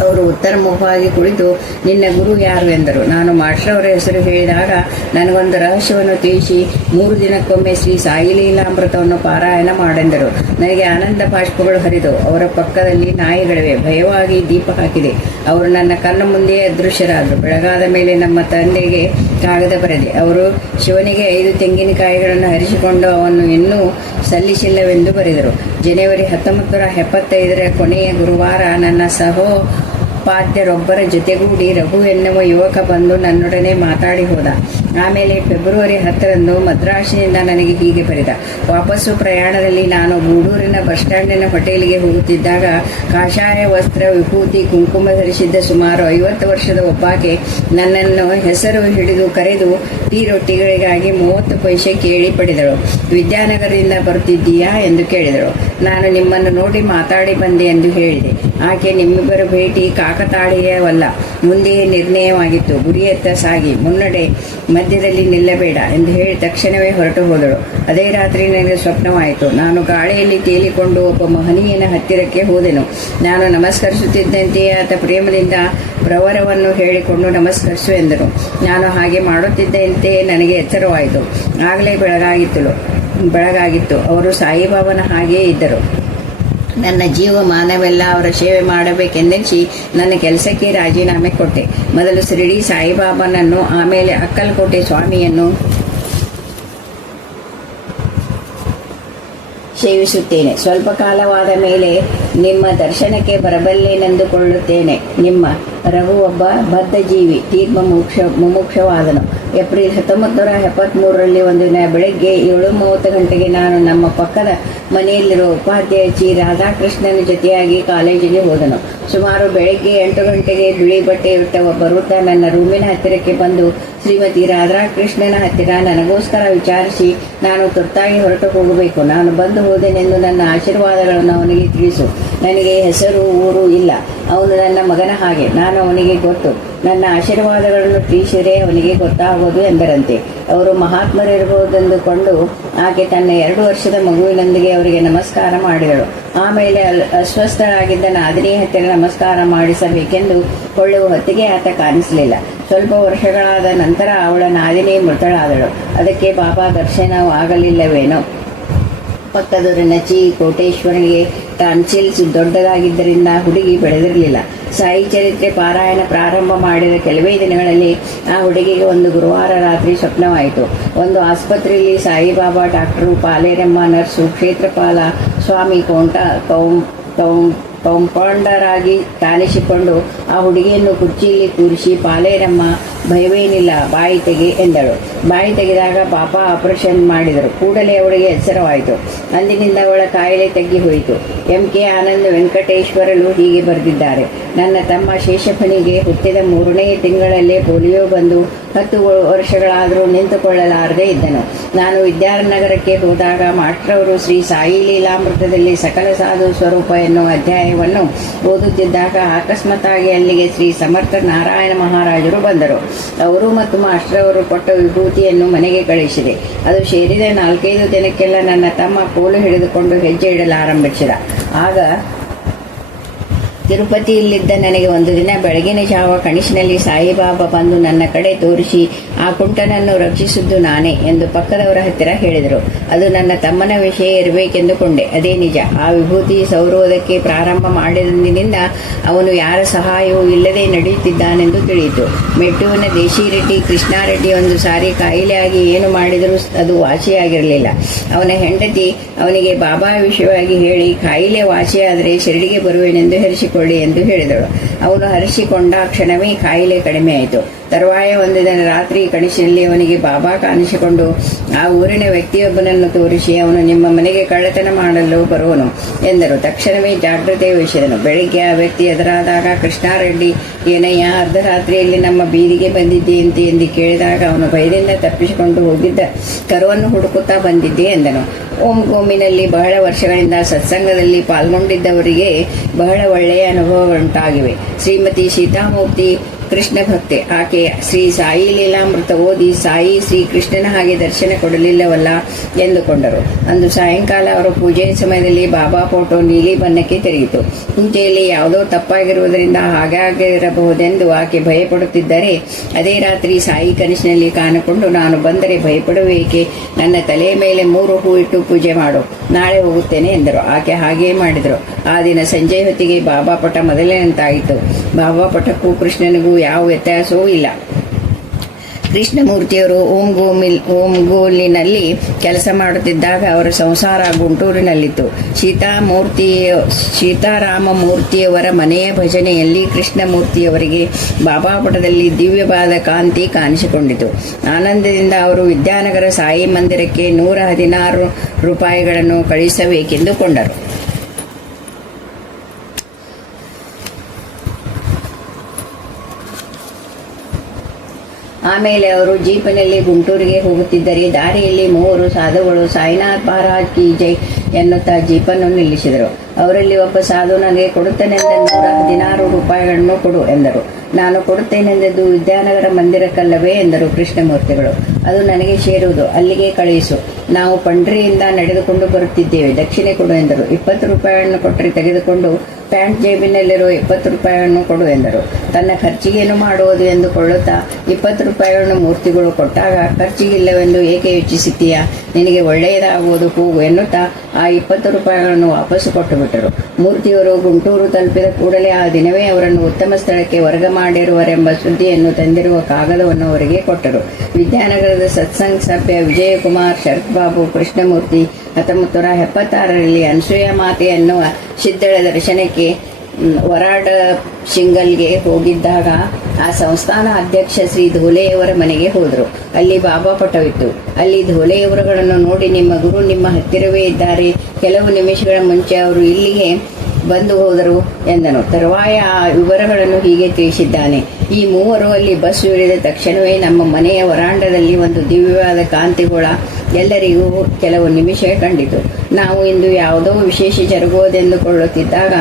ಅವರು ಉತ್ತರಮುಖವಾಗಿ ಕುಳಿತು, ನಿನ್ನ ಗುರು ಯಾರು ಎಂದರು. ನಾನು ಮಾಸ್ಟರವರ ಹೆಸರು ಹೇಳಿದಾಗ ನನಗೊಂದು ರಹಸ್ಯವನ್ನು ತಿಳಿಸಿ 3 ದಿನಕ್ಕೊಮ್ಮೆ ಶ್ರೀ ಸಾಯಿ ಲೀಲಾಮೃತವನ್ನು ಪಾರಾಯಣ ಮಾಡೆಂದರು. ನನಗೆ ಆನಂದ ಬಾಷ್ಪಗಳು ಹರಿದು. ಅವರ ಪಕ್ಕದಲ್ಲಿ ನಾಯಿಗಳಿವೆ. ಭಯವಾಗಿ ದೀಪ ಹಾಕಿದೆ. ಅವರು ನನ್ನ ಕಣ್ಣು ಮುಂದೆಯೇ ಅದೃಶ್ಯರಾದರು. ಬೆಳಗಾದ ಮೇಲೆ ನಮ್ಮ ತಂದೆಗೆ ಕಾಗದ ಬರೆದೆ. ಅವರು ಶಿವನಿಗೆ 5 ತೆಂಗಿನಕಾಯಿಗಳನ್ನು ಹರಿಸಿಕೊಂಡು ಅವನ್ನು ಇನ್ನೂ ಸಲ್ಲಿಸಿಲ್ಲವೆಂದು ಬರೆದರು. ಜನವರಿ 1975 ಕೊನೆಯ ಗುರುವಾರ ನನ್ನ ಸಹೋಪಾಧ್ಯಾಯರೊಬ್ಬರ ಜೊತೆಗೂಡಿ ರಘು ಎನ್ನುವ ಯುವಕ ಬಂದು ನನ್ನೊಡನೆ ಮಾತಾಡಿ ಹೋದ. ಆಮೇಲೆ ಫೆಬ್ರವರಿ 10 ಮದ್ರಾಸಿನಿಂದ ನನಗೆ ಹೀಗೆ ಬರೆದ. ವಾಪಸ್ಸು ಪ್ರಯಾಣದಲ್ಲಿ ನಾನು ಗೂಡೂರಿನ ಬಸ್ ಸ್ಟ್ಯಾಂಡಿನ ಹೋಟೆಲಿಗೆ ಹೋಗುತ್ತಿದ್ದಾಗ ಕಾಷಾಯ ವಸ್ತ್ರ, ವಿಭೂತಿ, ಕುಂಕುಮ ಧರಿಸಿದ್ದ ಸುಮಾರು 50 ವರ್ಷದ ಒಬ್ಬಾಕೆ ನನ್ನನ್ನು ಹೆಸರು ಹಿಡಿದು ಕರೆದು ಟೀ ರೊಟ್ಟಿಗಳಿಗಾಗಿ 30 ಪೈಸೆ ಕೇಳಿ ಪಡೆದಳು. ವಿದ್ಯಾನಗರದಿಂದ ಬರುತ್ತಿದ್ದೀಯಾ ಎಂದು ಕೇಳಿದಳು. ನಾನು ನಿಮ್ಮನ್ನು ನೋಡಿ ಮಾತಾಡಿ ಬಂದೆ ಎಂದು ಹೇಳಿದೆ. ಆಕೆ ನಿಮ್ಮಿಬ್ಬರ ಭೇಟಿ ಕಾಕತಾಳೀಯವಲ್ಲ, ಮುಂದೆಯೇ ನಿರ್ಣಯವಾಗಿತ್ತು. ಗುರಿಯತ್ತ ಸಾಗಿ, ಮುನ್ನಡೆ, ಮಧ್ಯದಲ್ಲಿ ನಿಲ್ಲಬೇಡ ಎಂದು ಹೇಳಿ ತಕ್ಷಣವೇ ಹೊರಟು ಹೋದಳು. ಅದೇ ರಾತ್ರಿ ನನಗೆ ಸ್ವಪ್ನವಾಯಿತು. ನಾನು ಗಾಳಿಯಲ್ಲಿ ತೇಲಿಕೊಂಡು ಒಬ್ಬ ಮಹನೀಯನ ಹತ್ತಿರಕ್ಕೆ ಹೋದೆನು. ನಾನು ನಮಸ್ಕರಿಸುತ್ತಿದ್ದಂತೆಯೇ ಆತ ಪ್ರೇಮದಿಂದ ಪ್ರವರವನ್ನು ಹೇಳಿಕೊಂಡು ನಮಸ್ಕರಿಸು ಎಂದನು. ನಾನು ಹಾಗೆ ಮಾಡುತ್ತಿದ್ದಂತೆಯೇ ನನಗೆ ಎಚ್ಚರವಾಯಿತು. ಆಗಲೇ ಬೆಳಗಾಗಿತ್ತು. ಅವರು ಸಾಯಿಬಾಬನ ಹಾಗೆಯೇ ಇದ್ದರು. ನನ್ನ ಜೀವಮಾನವೆಲ್ಲ ಅವರ ಸೇವೆ ಮಾಡಬೇಕೆಂದೆನಿಸಿ ನನ್ನ ಕೆಲಸಕ್ಕೆ ರಾಜೀನಾಮೆ ಕೊಟ್ಟೆ. ಮೊದಲು ಶಿರಡಿ ಸಾಯಿಬಾಬನನ್ನು, ಆಮೇಲೆ ಅಕ್ಕಲಕೋಟೆ ಸ್ವಾಮಿಯನ್ನು ಸೇವಿಸುತ್ತೇನೆ. ಸ್ವಲ್ಪ ಕಾಲವಾದ ಮೇಲೆ ನಿಮ್ಮ ದರ್ಶನಕ್ಕೆ ಬರಬಲ್ಲೆನೆಂದುಕೊಳ್ಳುತ್ತೇನೆ. ನಿಮ್ಮ ರಘು ಒಬ್ಬ ಬದ್ಧ ಜೀವಿ, ತೀರ್ಮ ಮುಮುಕ್ಷವಾದನು. ಏಪ್ರಿಲ್ 1973 ಒಂದು ದಿನ ಬೆಳಗ್ಗೆ 7:30 ಗಂಟೆಗೆ ನಾನು ನಮ್ಮ ಪಕ್ಕದ ಮನೆಯಲ್ಲಿರುವ ಉಪಾಧ್ಯಾಯ ಚಿ ರಾಧಾಕೃಷ್ಣನ ಜೊತೆಯಾಗಿ ಕಾಲೇಜಿಗೆ ಹೋದನು. ಸುಮಾರು ಬೆಳಗ್ಗೆ 8 ಗಂಟೆಗೆ ಬಿಳಿ ಬಟ್ಟೆ ಇಟ್ಟ ಒಬ್ಬ ವೃದ್ಧ ನನ್ನ ರೂಮಿನ ಹತ್ತಿರಕ್ಕೆ ಬಂದು ಶ್ರೀಮತಿ ರಾಧಾಕೃಷ್ಣನ ಹತ್ತಿರ ನನಗೋಸ್ಕರ ವಿಚಾರಿಸಿ, ನಾನು ತುರ್ತಾಗಿ ಹೊರಟು ಹೋಗಬೇಕು, ನಾನು ಬಂದು ಹೋದೆನೆಂದು ನನ್ನ ಆಶೀರ್ವಾದಗಳನ್ನು ಅವನಿಗೆ ತಿಳಿಸು. ನನಗೆ ಹೆಸರು, ಊರು ಇಲ್ಲ. ಅವನು ನನ್ನ ಮಗನ ಹಾಗೆ, ನಾನು ಅವನಿಗೆ ಗೊತ್ತು. ನನ್ನ ಆಶೀರ್ವಾದಗಳನ್ನು ತಿಳಿಸಿದರೆ ಅವನಿಗೆ ಗೊತ್ತಾಗೋದು ಎಂದರಂತೆ. ಅವರು ಮಹಾತ್ಮರಿರಬಹುದೆಂದುಕೊಂಡು ಆಕೆ ತನ್ನ 2 ವರ್ಷದ ಮಗುವಿನೊಂದಿಗೆ ಅವರಿಗೆ ನಮಸ್ಕಾರ ಮಾಡಿದಳು. ಆಮೇಲೆ ಅಸ್ವಸ್ಥಳಾಗಿದ್ದ ನಾದಿನಿ ಹತ್ತಿರ ನಮಸ್ಕಾರ ಮಾಡಿಸಬೇಕೆಂದು ಕೊಳ್ಳುವ ಹೊತ್ತಿಗೆ ಆತ ಕಾಣಿಸಲಿಲ್ಲ. ಸ್ವಲ್ಪ ವರ್ಷಗಳಾದ ನಂತರ ಅವಳ ನಾದಿನಿ ಮೃತಳಾದಳು. ಅದಕ್ಕೆ ಬಾಬಾ ದರ್ಶನವಾಗಲಿಲ್ಲವೇನೋ. ಪಕ್ಕದೂರಿನ ಚಿ ಕೋಟೇಶ್ವರನಿಗೆ ಟಾನ್ಸಿಲ್ಸ್ ದೊಡ್ಡದಾಗಿದ್ದರಿಂದ ಹುಡುಗಿ ಬೆಳೆದಿರಲಿಲ್ಲ. ಸಾಯಿ ಚರಿತ್ರೆ ಪಾರಾಯಣ ಪ್ರಾರಂಭ ಮಾಡಿದ ಕೆಲವೇ ದಿನಗಳಲ್ಲಿ ಆ ಹುಡುಗಿಗೆ ಒಂದು ಗುರುವಾರ ರಾತ್ರಿ ಸ್ವಪ್ನವಾಯಿತು. ಒಂದು ಆಸ್ಪತ್ರೆಯಲ್ಲಿ ಸಾಯಿಬಾಬಾ, ಡಾಕ್ಟರು, ಪಾಲೇರಮ್ಮ, ನರ್ಸು, ಕ್ಷೇತ್ರಪಾಲ, ಸ್ವಾಮಿ ಕಾಂಪೌಂಡರ್ ಆಗಿ ಕಾಣಿಸಿಕೊಂಡು ಆ ಹುಡುಗಿಯನ್ನು ಕುರ್ಚಿಯಲ್ಲಿ ಕೂರಿಸಿ, ಪಾಲೇರಮ್ಮ, ಭಯವೇನಿಲ್ಲ, ಬಾಯಿ ತೆಗೆ ಎಂದಳು. ಬಾಯಿ ತೆಗೆದಾಗ ಪಾಪ ಆಪರೇಷನ್ ಮಾಡಿದರು. ಕೂಡಲೇ ಅವಳಿಗೆ ಎಚ್ಚರವಾಯಿತು. ಅಂದಿನಿಂದ ಅವಳ ಕಾಯಿಲೆ ತಗ್ಗಿ ಹೋಯಿತು. ಎಂ.ಕೆ. ಆನಂದ್ ವೆಂಕಟೇಶ್ವರಲು ಹೀಗೆ ಬರೆದಿದ್ದಾರೆ: ನನ್ನ ತಮ್ಮ ಶೇಷಪ್ಪನಿಗೆ ಹುಟ್ಟಿದ 3ನೇ ತಿಂಗಳಲ್ಲೇ ಪೋಲಿಯೋ ಬಂದು 10 ವರ್ಷಗಳಾದರೂ ನಿಂತುಕೊಳ್ಳಲಾರದೆ ಇದ್ದನು. ನಾನು ವಿದ್ಯಾನಗರಕ್ಕೆ ಹೋದಾಗ ಮಾಸ್ಟ್ರವರು ಶ್ರೀ ಸಾಯಿ ಲೀಲಾಮೃತದಲ್ಲಿ ಸಕಲ ಸಾಧು ಸ್ವರೂಪ ಎನ್ನುವ ಅಧ್ಯಾಯವನ್ನು ಓದುತ್ತಿದ್ದಾಗ ಅಕಸ್ಮಾತ್ತಾಗಿ ಅಲ್ಲಿಗೆ ಶ್ರೀ ಸಮರ್ಥ ನಾರಾಯಣ ಮಹಾರಾಜರು ಬಂದರು. ಅವರು ಮತ್ತು ಮಾಸ್ಟ್ರವರು ಕೊಟ್ಟ ವಿಭೂತಿಯನ್ನು ಮನೆಗೆ ಕಳಿಸಿದೆ. ಅದು ಸೇರಿದ 4-5 ದಿನಕ್ಕೆಲ್ಲ ನನ್ನ ತಮ್ಮ ಕೋಲು ಹಿಡಿದುಕೊಂಡು ಹೆಜ್ಜೆ ಇಡಲಾರಂಭಿಸಿದ. ಆಗ ತಿರುಪತಿಯಲ್ಲಿದ್ದ ನನಗೆ ಒಂದು ದಿನ ಬೆಳಗಿನ ಜಾವ ಕನಸಿನಲ್ಲಿ ಸಾಯಿಬಾಬಾ ಬಂದು ನನ್ನ ಕಡೆ ತೋರಿಸಿ, ಆ ಕುಂಟನನ್ನು ರಕ್ಷಿಸಿದ್ದು ನಾನೇ ಎಂದು ಪಕ್ಕದವರ ಹತ್ತಿರ ಹೇಳಿದರು. ಅದು ನನ್ನ ತಮ್ಮನ ವಿಷಯ ಇರಬೇಕೆಂದುಕೊಂಡೆ. ಅದೇ ನಿಜ. ಆ ವಿಭೂತಿ ಸೌರೋದಕ್ಕೆ ಪ್ರಾರಂಭ ಮಾಡಿದಂದಿನಿಂದ ಅವನು ಯಾರ ಸಹಾಯವೂ ಇಲ್ಲದೆ ನಡೆಯುತ್ತಿದ್ದಾನೆಂದು ತಿಳಿಯಿತು. ಮೆಟ್ಟುವಿನ ದೇಶಿರೆಡ್ಡಿ ಕೃಷ್ಣಾರೆಡ್ಡಿ ಒಂದು ಸಾರಿ ಕಾಯಿಲೆಯಾಗಿ ಏನು ಮಾಡಿದರೂ ಅದು ವಾಸಿಯಾಗಿರಲಿಲ್ಲ. ಅವನ ಹೆಂಡತಿ ಅವನಿಗೆ ಬಾಬಾ ವಿಷಯವಾಗಿ ಹೇಳಿ, ಕಾಯಿಲೆ ವಾಸಿಯಾದರೆ ಶಿರಡಿಗೆ ಬರುವೆನೆಂದು ಹೆರಿಸಿಕೊಳ್ಳಿ ಎಂದು ಹೇಳಿದಳು. ಅವನು ಹರಿಸಿಕೊಂಡ ಕ್ಷಣವೇ ಕಾಯಿಲೆ ಕಡಿಮೆಯಾಯಿತು. ತರುವಾಯ ಒಂದು ದಿನ ರಾತ್ರಿ ಕನಸಿನಲ್ಲಿ ಅವನಿಗೆ ಬಾಬಾ ಕಾಣಿಸಿಕೊಂಡು ಆ ಊರಿನ ವ್ಯಕ್ತಿಯೊಬ್ಬನನ್ನು ತೋರಿಸಿ, ಅವನು ನಿಮ್ಮ ಮನೆಗೆ ಕಳ್ಳತನ ಮಾಡಲು ಬರುವನು ಎಂದರು. ತಕ್ಷಣವೇ ಜಾಗೃತೆ ವಹಿಸಿದನು. ಬೆಳಿಗ್ಗೆ ಆ ವ್ಯಕ್ತಿ ಎದುರಾದಾಗ, ಕೃಷ್ಣಾರೆಡ್ಡಿ, ಏನಯ್ಯ, ಅರ್ಧರಾತ್ರಿಯಲ್ಲಿ ನಮ್ಮ ಬೀದಿಗೆ ಬಂದಿದ್ದೀಯಂತೆ ಎಂದು ಕೇಳಿದಾಗ, ಅವನು ಭಯದಿಂದ ತಪ್ಪಿಸಿಕೊಂಡು ಹೋಗಿದ್ದ ಕರುವನ್ನು ಹುಡುಕುತ್ತಾ ಬಂದಿದ್ದೆ ಎಂದನು. ಓಂ ಗೋಮಿನಲ್ಲಿ ಬಹಳ ವರ್ಷಗಳಿಂದ ಸತ್ಸಂಗದಲ್ಲಿ ಪಾಲ್ಗೊಂಡಿದ್ದವರಿಗೆ ಬಹಳ ಒಳ್ಳೆಯ ಅನುಭವವುಂಟಾಗಿವೆ. ಶ್ರೀಮತಿ ಸೀತಾಮೂರ್ತಿ ಕೃಷ್ಣ ಭಕ್ತೆ. ಆಕೆ ಶ್ರೀ ಸಾಯಿ ಲೀಲಾಮೃತ ಓದಿ ಸಾಯಿ ಶ್ರೀಕೃಷ್ಣನ ಹಾಗೆ ದರ್ಶನ ಕೊಡಲಿಲ್ಲವಲ್ಲ ಎಂದುಕೊಂಡರು. ಅಂದು ಸಾಯಂಕಾಲ ಅವರ ಪೂಜೆಯ ಸಮಯದಲ್ಲಿ ಬಾಬಾ ಫೋಟೋ ನೀಲಿ ಬಣ್ಣಕ್ಕೆ ತೆರೆಯಿತು. ಪೂಜೆಯಲ್ಲಿ ಯಾವುದೋ ತಪ್ಪಾಗಿರುವುದರಿಂದ ಹಾಗಾಗಿರಬಹುದೆಂದು ಆಕೆ ಭಯಪಡುತ್ತಿದ್ದರೆ, ಅದೇ ರಾತ್ರಿ ಸಾಯಿ ಕನಸಿನಲ್ಲಿ ಕಾಣಿಕೊಂಡು, ನಾನು ಬಂದರೆ ಭಯಪಡುವೇಕೆ, ನನ್ನ ತಲೆಯ ಮೇಲೆ 3 ಹೂ ಇಟ್ಟು ಪೂಜೆ ಮಾಡು, ನಾಳೆ ಹೋಗುತ್ತೇನೆ ಎಂದರು. ಆಕೆ ಹಾಗೆಯೇ ಮಾಡಿದರು. ಆ ದಿನ ಸಂಜೆ ಹೊತ್ತಿಗೆ ಬಾಬಾ ಪಟ ಮೊದಲನೆಯಂತಾಯಿತು. ಬಾಬಾ ಪಟಕ್ಕೂ ಕೃಷ್ಣನಿಗೂ ಯಾವ ವ್ಯತ್ಯಾಸವೂ ಇಲ್ಲ. ಕೃಷ್ಣಮೂರ್ತಿಯವರು ಓಂಗೋಲಿನಲ್ಲಿ ಕೆಲಸ ಮಾಡುತ್ತಿದ್ದಾಗ ಅವರ ಸಂಸಾರ ಗುಂಟೂರಿನಲ್ಲಿತ್ತು. ಸೀತಾರಾಮಮೂರ್ತಿಯವರ ಮನೆಯ ಭಜನೆಯಲ್ಲಿ ಕೃಷ್ಣಮೂರ್ತಿಯವರಿಗೆ ಬಾಬಾ ಪಟದಲ್ಲಿ ದಿವ್ಯವಾದ ಕಾಂತಿ ಕಾಣಿಸಿಕೊಂಡಿತು. ಆನಂದದಿಂದ ಅವರು ವಿದ್ಯಾನಗರ ಸಾಯಿ ಮಂದಿರಕ್ಕೆ 116 ರೂಪಾಯಿಗಳನ್ನು ಕಳಿಸಬೇಕೆಂದುಕೊಂಡರು. ಆಮೇಲೆ ಅವರು ಜೀಪಿನಲ್ಲಿ ಗುಂಟೂರಿಗೆ ಹೋಗುತ್ತಿದ್ದರೆ ದಾರಿಯಲ್ಲಿ 3 ಸಾಧುಗಳು ಸಾಯಿನಾಥ್ ಮಹಾರಾಜ್ ಕಿ ಜೈ ಎನ್ನುತ್ತಾ ಜೀಪನ್ನು ನಿಲ್ಲಿಸಿದರು. ಅವರಲ್ಲಿ ಒಬ್ಬ ಸಾಧು, ನನಗೆ ಕೊಡುತ್ತೇನೆಂದ 116 ರೂಪಾಯಿಗಳನ್ನು ಕೊಡು ಎಂದರು. ನಾನು ಕೊಡುತ್ತೇನೆಂದದ್ದು ವಿದ್ಯಾನಗರ ಮಂದಿರಕ್ಕಲ್ಲವೇ ಎಂದರು ಕೃಷ್ಣಮೂರ್ತಿಗಳು. ಅದು ನನಗೆ ಸೇರುವುದು, ಅಲ್ಲಿಗೆ ಕಳುಹಿಸು. ನಾವು ಪಂಡ್ರಿಯಿಂದ ನಡೆದುಕೊಂಡು ಬರುತ್ತಿದ್ದೇವೆ, ದಕ್ಷಿಣೆ ಕೊಡು ಎಂದರು. 20 ರೂಪಾಯಿಗಳನ್ನು ಕೊಟ್ಟರೆ ತೆಗೆದುಕೊಂಡು ಪ್ಯಾಂಟ್ ಜೇಬಿನಲ್ಲಿರುವ 20 ರೂಪಾಯಿಗಳನ್ನು ಕೊಡು ಎಂದರು. ತನ್ನ ಖರ್ಚಿಗೇನು ಮಾಡುವುದು ಎಂದುಕೊಳ್ಳುತ್ತಾ 20 ರೂಪಾಯಿಗಳನ್ನು ಮೂರ್ತಿಗಳು ಕೊಟ್ಟಾಗ, ಖರ್ಚಿಗಿಲ್ಲವೆಂದು ಏಕೆ ಯೋಚಿಸುತ್ತೀಯಾ, ನಿನಗೆ ಒಳ್ಳೆಯದಾಗುವುದು, ಹೋಗು ಎನ್ನುತ್ತಾ ಆ 20 ರೂಪಾಯಿಗಳನ್ನು ವಾಪಸ್ಸು ಕೊಟ್ಟು ಬಿಟ್ಟರು. ಮೂರ್ತಿಯವರು ಗುಂಟೂರು ತಲುಪಿದ ಕೂಡಲೇ ಆ ದಿನವೇ ಅವರನ್ನು ಉತ್ತಮ ಸ್ಥಳಕ್ಕೆ ವರ್ಗ ಮಾಡಿರುವರೆಂಬ ಸುದ್ದಿಯನ್ನು ತಂದಿರುವ ಕಾಗದವನ್ನು ಅವರಿಗೆ ಕೊಟ್ಟರು. ವಿದ್ಯಾನಗರದ ಸತ್ಸಂಗ್ ಸಭೆಯ ವಿಜಯಕುಮಾರ್, ಶರತ್ ಬಾಬು, ಕೃಷ್ಣಮೂರ್ತಿ 1976ರಲ್ಲಿ ಅನಸೂಯ ಮಾತೆ ಎನ್ನುವ ಸಿದ್ಧಳ ದರ್ಶನಕ್ಕೆ ವರಾಡ ಶಿಂಗಲ್ಗೆ ಹೋಗಿದ್ದಾಗ ಆ ಸಂಸ್ಥಾನ ಅಧ್ಯಕ್ಷ ಶ್ರೀ ಧೋಲೆಯವರ ಮನೆಗೆ ಹೋದರು. ಅಲ್ಲಿ ಬಾಬಾ ಪಟವಿತ್ತು. ಅಲ್ಲಿ ಧೋಲೆಯವರುಗಳನ್ನು ನೋಡಿ, ನಿಮ್ಮ ಗುರು ನಿಮ್ಮ ಹತ್ತಿರವೇ ಇದ್ದಾರೆ, ಕೆಲವು ನಿಮಿಷಗಳ ಮುಂಚೆ ಅವರು ಇಲ್ಲಿಗೆ ಬಂದು ಹೋದರು ಎಂದನು. ತರುವಾಯ ಆ ವಿವರಗಳನ್ನು ಹೀಗೆ ತಿಳಿಸಿದ್ದಾನೆ: ಈ ಮೂವರು ಅಲ್ಲಿ ಬಸ್ ಇಳಿದ ತಕ್ಷಣವೇ ನಮ್ಮ ಮನೆಯ ವರಾಂಡದಲ್ಲಿ ಒಂದು ದಿವ್ಯವಾದ ಕಾಂತಿಗೋಳ ಎಲ್ಲರಿಗೂ ಕೆಲವು ನಿಮಿಷ ಕಂಡಿತು. ನಾವು ಇಂದು ಯಾವುದೋ ವಿಶೇಷ ಜರುಗುವುದೆಂದುಕೊಳ್ಳುತ್ತಿದ್ದಾಗ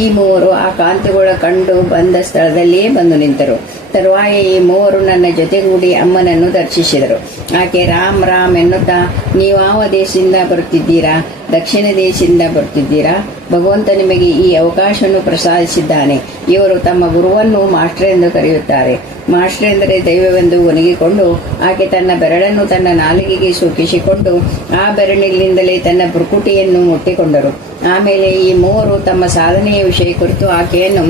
ಈ ಮೂವರು ಆ ಕಾಂತಿಗೋಳ ಕಂಡು ಬಂದ ಸ್ಥಳದಲ್ಲಿಯೇ ಬಂದು ನಿಂತರು. ತರುವಾಯ ಈ ಮೂವರು ನನ್ನ ಜೊತೆಗೂಡಿ ಅಮ್ಮನನ್ನು ದರ್ಶಿಸಿದರು. ಆಕೆ ರಾಮ್ ರಾಮ್ ಎನ್ನುತ್ತಾ, ನೀವಾವ ದೇಶದಿಂದ ಬರುತ್ತಿದ್ದೀರಾ? ದಕ್ಷಿಣ ದೇಶದಿಂದ ಬರುತ್ತಿದ್ದೀರಾ? ಭಗವಂತ ನಿಮಗೆ ಈ ಅವಕಾಶವನ್ನು ಪ್ರಸಾದಿಸಿದ್ದಾನೆ. ಇವರು ತಮ್ಮ ಗುರುವನ್ನು ಮಾಸ್ಟರ್ ಎಂದು ಕರೆಯುತ್ತಾರೆ. ಮಾಸ್ಟರ್ ಎಂದರೆ ದೈವವೆಂದು ಒಣಗಿಕೊಂಡು ಆಕೆ ತನ್ನ ಬೆರಳನ್ನು ತನ್ನ ನಾಲಿಗೆಗೆ ಸೂಕಿಸಿಕೊಂಡು ಆ ಬೆರಳಿನಿಂದಲೇ ತನ್ನ ಭ್ರುಕುಟಿಯನ್ನು ಮುಟ್ಟಿಕೊಂಡರು. ಆಮೇಲೆ ಈ ಮೂವರು ತಮ್ಮ ಸಾಧನೆಯ ವಿಷಯ ಕುರಿತು ಆಕೆಯನ್ನು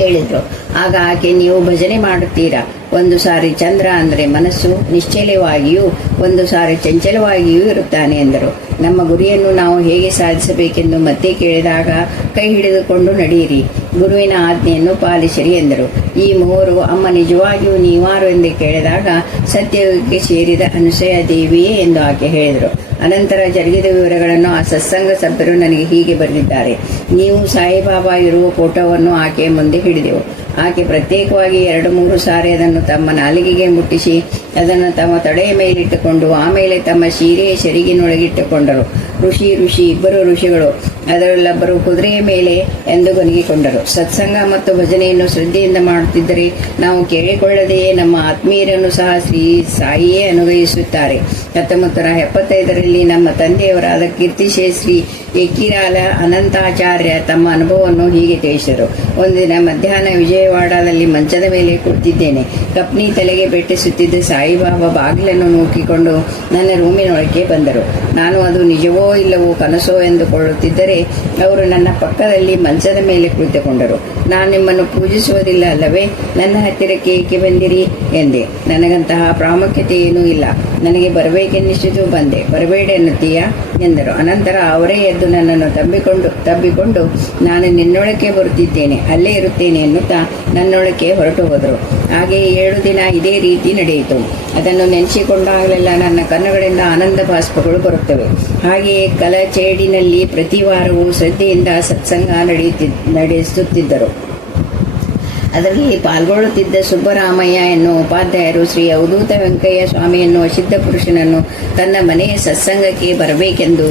ಕೇಳಿದ್ರು. ಆಗ ಆಕೆ, ನೀವು ಭಜನೆ ಮಾಡುತ್ತೀರಾ? ಒಂದು ಸಾರಿ ಚಂದ್ರ ಅಂದರೆ ಮನಸ್ಸು ನಿಶ್ಚಲವಾಗಿಯೂ ಒಂದು ಸಾರಿ ಚಂಚಲವಾಗಿಯೂ ಇರುತ್ತಾನೆ ಎಂದರು. ನಮ್ಮ ಗುರಿಯನ್ನು ನಾವು ಹೇಗೆ ಸಾಧಿಸಬೇಕೆಂದು ಮತ್ತೆ ಕೇಳಿದಾಗ, ಕೈ ಹಿಡಿದುಕೊಂಡು ನಡೆಯಿರಿ, ಗುರುವಿನ ಆಜ್ಞೆಯನ್ನು ಪಾಲಿಸಿರಿ ಎಂದರು. ಈ ಮೂವರು, ಅಮ್ಮ ನಿಜವಾಗಿಯೂ ನೀವಾರು ಎಂದು ಕೇಳಿದಾಗ, ಸತ್ಯಯುಗಕ್ಕೆ ಸೇರಿದ ಅನುಸೂಯ ದೇವಿಯೇ ಎಂದು ಆಕೆ ಹೇಳಿದರು. ಅನಂತರ ಜರುಗಿದ ವಿವರಗಳನ್ನು ಆ ಸತ್ಸಂಗ ಸಭ್ಯರು ನನಗೆ ಹೀಗೆ ಬರೆದಿದ್ದಾರೆ. ನೀವು ಸಾಯಿಬಾಬಾ ಇರುವ ಫೋಟೋವನ್ನು ಆಕೆಯ ಮುಂದೆ ಹಿಡಿದೆವು. ಆಕೆ ಪ್ರತ್ಯೇಕವಾಗಿ 2-3 ಸಾರಿ ಅದನ್ನು ತಮ್ಮ ನಾಲಿಗೆಗೆ ಮುಟ್ಟಿಸಿ ಅದನ್ನು ತಮ್ಮ ತೊಡೆಯ ಮೇಲಿಟ್ಟುಕೊಂಡು ಆಮೇಲೆ ತಮ್ಮ ಸೀರೆಯ ಸೆರಗಿನೊಳಗಿಟ್ಟುಕೊಂಡರು. ಋಷಿ ಇಬ್ಬರು ಋಷಿಗಳು, ಅದರಲ್ಲೊಬ್ಬರು ಕುದುರೆಯ ಮೇಲೆ ಎಂದು ಗೊನಗಿಕೊಂಡರು. ಸತ್ಸಂಗ ಮತ್ತು ಭಜನೆಯನ್ನು ಶ್ರದ್ಧೆಯಿಂದ ಮಾಡುತ್ತಿದ್ದರೆ ನಾವು ಕೇಳಿಕೊಳ್ಳದೆಯೇ ನಮ್ಮ ಆತ್ಮೀಯರನ್ನು ಸಹ ಶ್ರೀ ಸಾಯಿಯೇ ಅನುಗ್ರಹಿಸುತ್ತಾರೆ. 1975ರಲ್ಲಿ ನಮ್ಮ ತಂದೆಯವರಾದ ಕೀರ್ತಿಶೇ ಶ್ರೀ ಏಕಿರಾಲ ಅನಂತಾಚಾರ್ಯ ತಮ್ಮ ಅನುಭವವನ್ನು ಹೀಗೆ ತಿಳಿಸಿದರು. ಒಂದಿನ ಮಧ್ಯಾಹ್ನ ವಿಜಯವಾಡದಲ್ಲಿ ಮಂಚದ ಮೇಲೆ ಕುಳಿತಿದ್ದೇನೆ. ಕಪ್ನಿ ತಲೆಗೆ ಬೆಟ್ಟಿಸುತ್ತಿದ್ದ ಸಾಯಿಬಾಬಾ ಬಾಗಿಲನ್ನು ನೂಕಿಕೊಂಡು ನನ್ನ ರೂಮಿನೊಳಗೆ ಬಂದರು. ನಾನು ಅದು ನಿಜವೋ ಇಲ್ಲವೋ ಕನಸೋ ಎಂದುಕೊಳ್ಳುತ್ತಿದ್ದರೆ ಅವರು ನನ್ನ ಪಕ್ಕದಲ್ಲಿ ಮಂಚದ ಮೇಲೆ ಕುಳಿತುಕೊಂಡರು. ನಾನು ನಿಮ್ಮನ್ನು ಪೂಜಿಸುವುದಿಲ್ಲ ಅಲ್ಲವೇ? ನನ್ನ ಹತ್ತಿರಕ್ಕೆ ಏಕೆ ಬಂದಿರಿ ಎಂದೆ. ನನಗಂತಹ ಪ್ರಾಮುಖ್ಯತೆ ಏನೂ ಇಲ್ಲ, ನನಗೆ ಬರಬೇಕೆನ್ನಿಸಿತು, ಬಂದೆ. ಬರಬೇಡ ಎನ್ನುತ್ತೀಯಾ ಎಂದರು. ಅನಂತರ ಅವರೇ ಎದ್ದು ನನ್ನನ್ನು ತಬ್ಬಿಕೊಂಡು ನಾನು ನಿನ್ನೊಳಕ್ಕೆ ಬರುತ್ತಿದ್ದೇನೆ, ಅಲ್ಲೇ ಇರುತ್ತೇನೆ ಎನ್ನುತ್ತಾ ನನ್ನೊಳಕ್ಕೆ ಹೊರಟು ಹೋದರು. ಹಾಗೆಯೇ 7 ದಿನ ಇದೇ ರೀತಿ ನಡೆಯಿತು. ಅದನ್ನು ನೆನೆಸಿಕೊಂಡಾಗಲೆಲ್ಲ ನನ್ನ ಕಣ್ಣುಗಳಿಂದ ಆನಂದ ಬಾಷ್ಪಗಳು ಬರುತ್ತವೆ. ಹಾಗೆಯೇ ಕಲಚೇಡಿನಲ್ಲಿ ಪ್ರತಿ ವಾರವೂ ಶ್ರದ್ಧೆಯಿಂದ ಸತ್ಸಂಗ ನಡೆಸುತ್ತಿದ್ದರು. ಅದರಲ್ಲಿ ಪಾಲ್ಗೊಳ್ಳುತ್ತಿದ್ದ ಸುಬ್ಬರಾಮಯ್ಯ ಎನ್ನುವ ಉಪಾಧ್ಯಾಯರು ಶ್ರೀ ಅವಧೂತ ವೆಂಕಯ್ಯ ಸ್ವಾಮಿ ಎನ್ನುವ ಸಿದ್ಧ ಪುರುಷನನ್ನು ತನ್ನ ಮನೆಯ ಸತ್ಸಂಗಕ್ಕೆ ಬರಬೇಕೆಂದು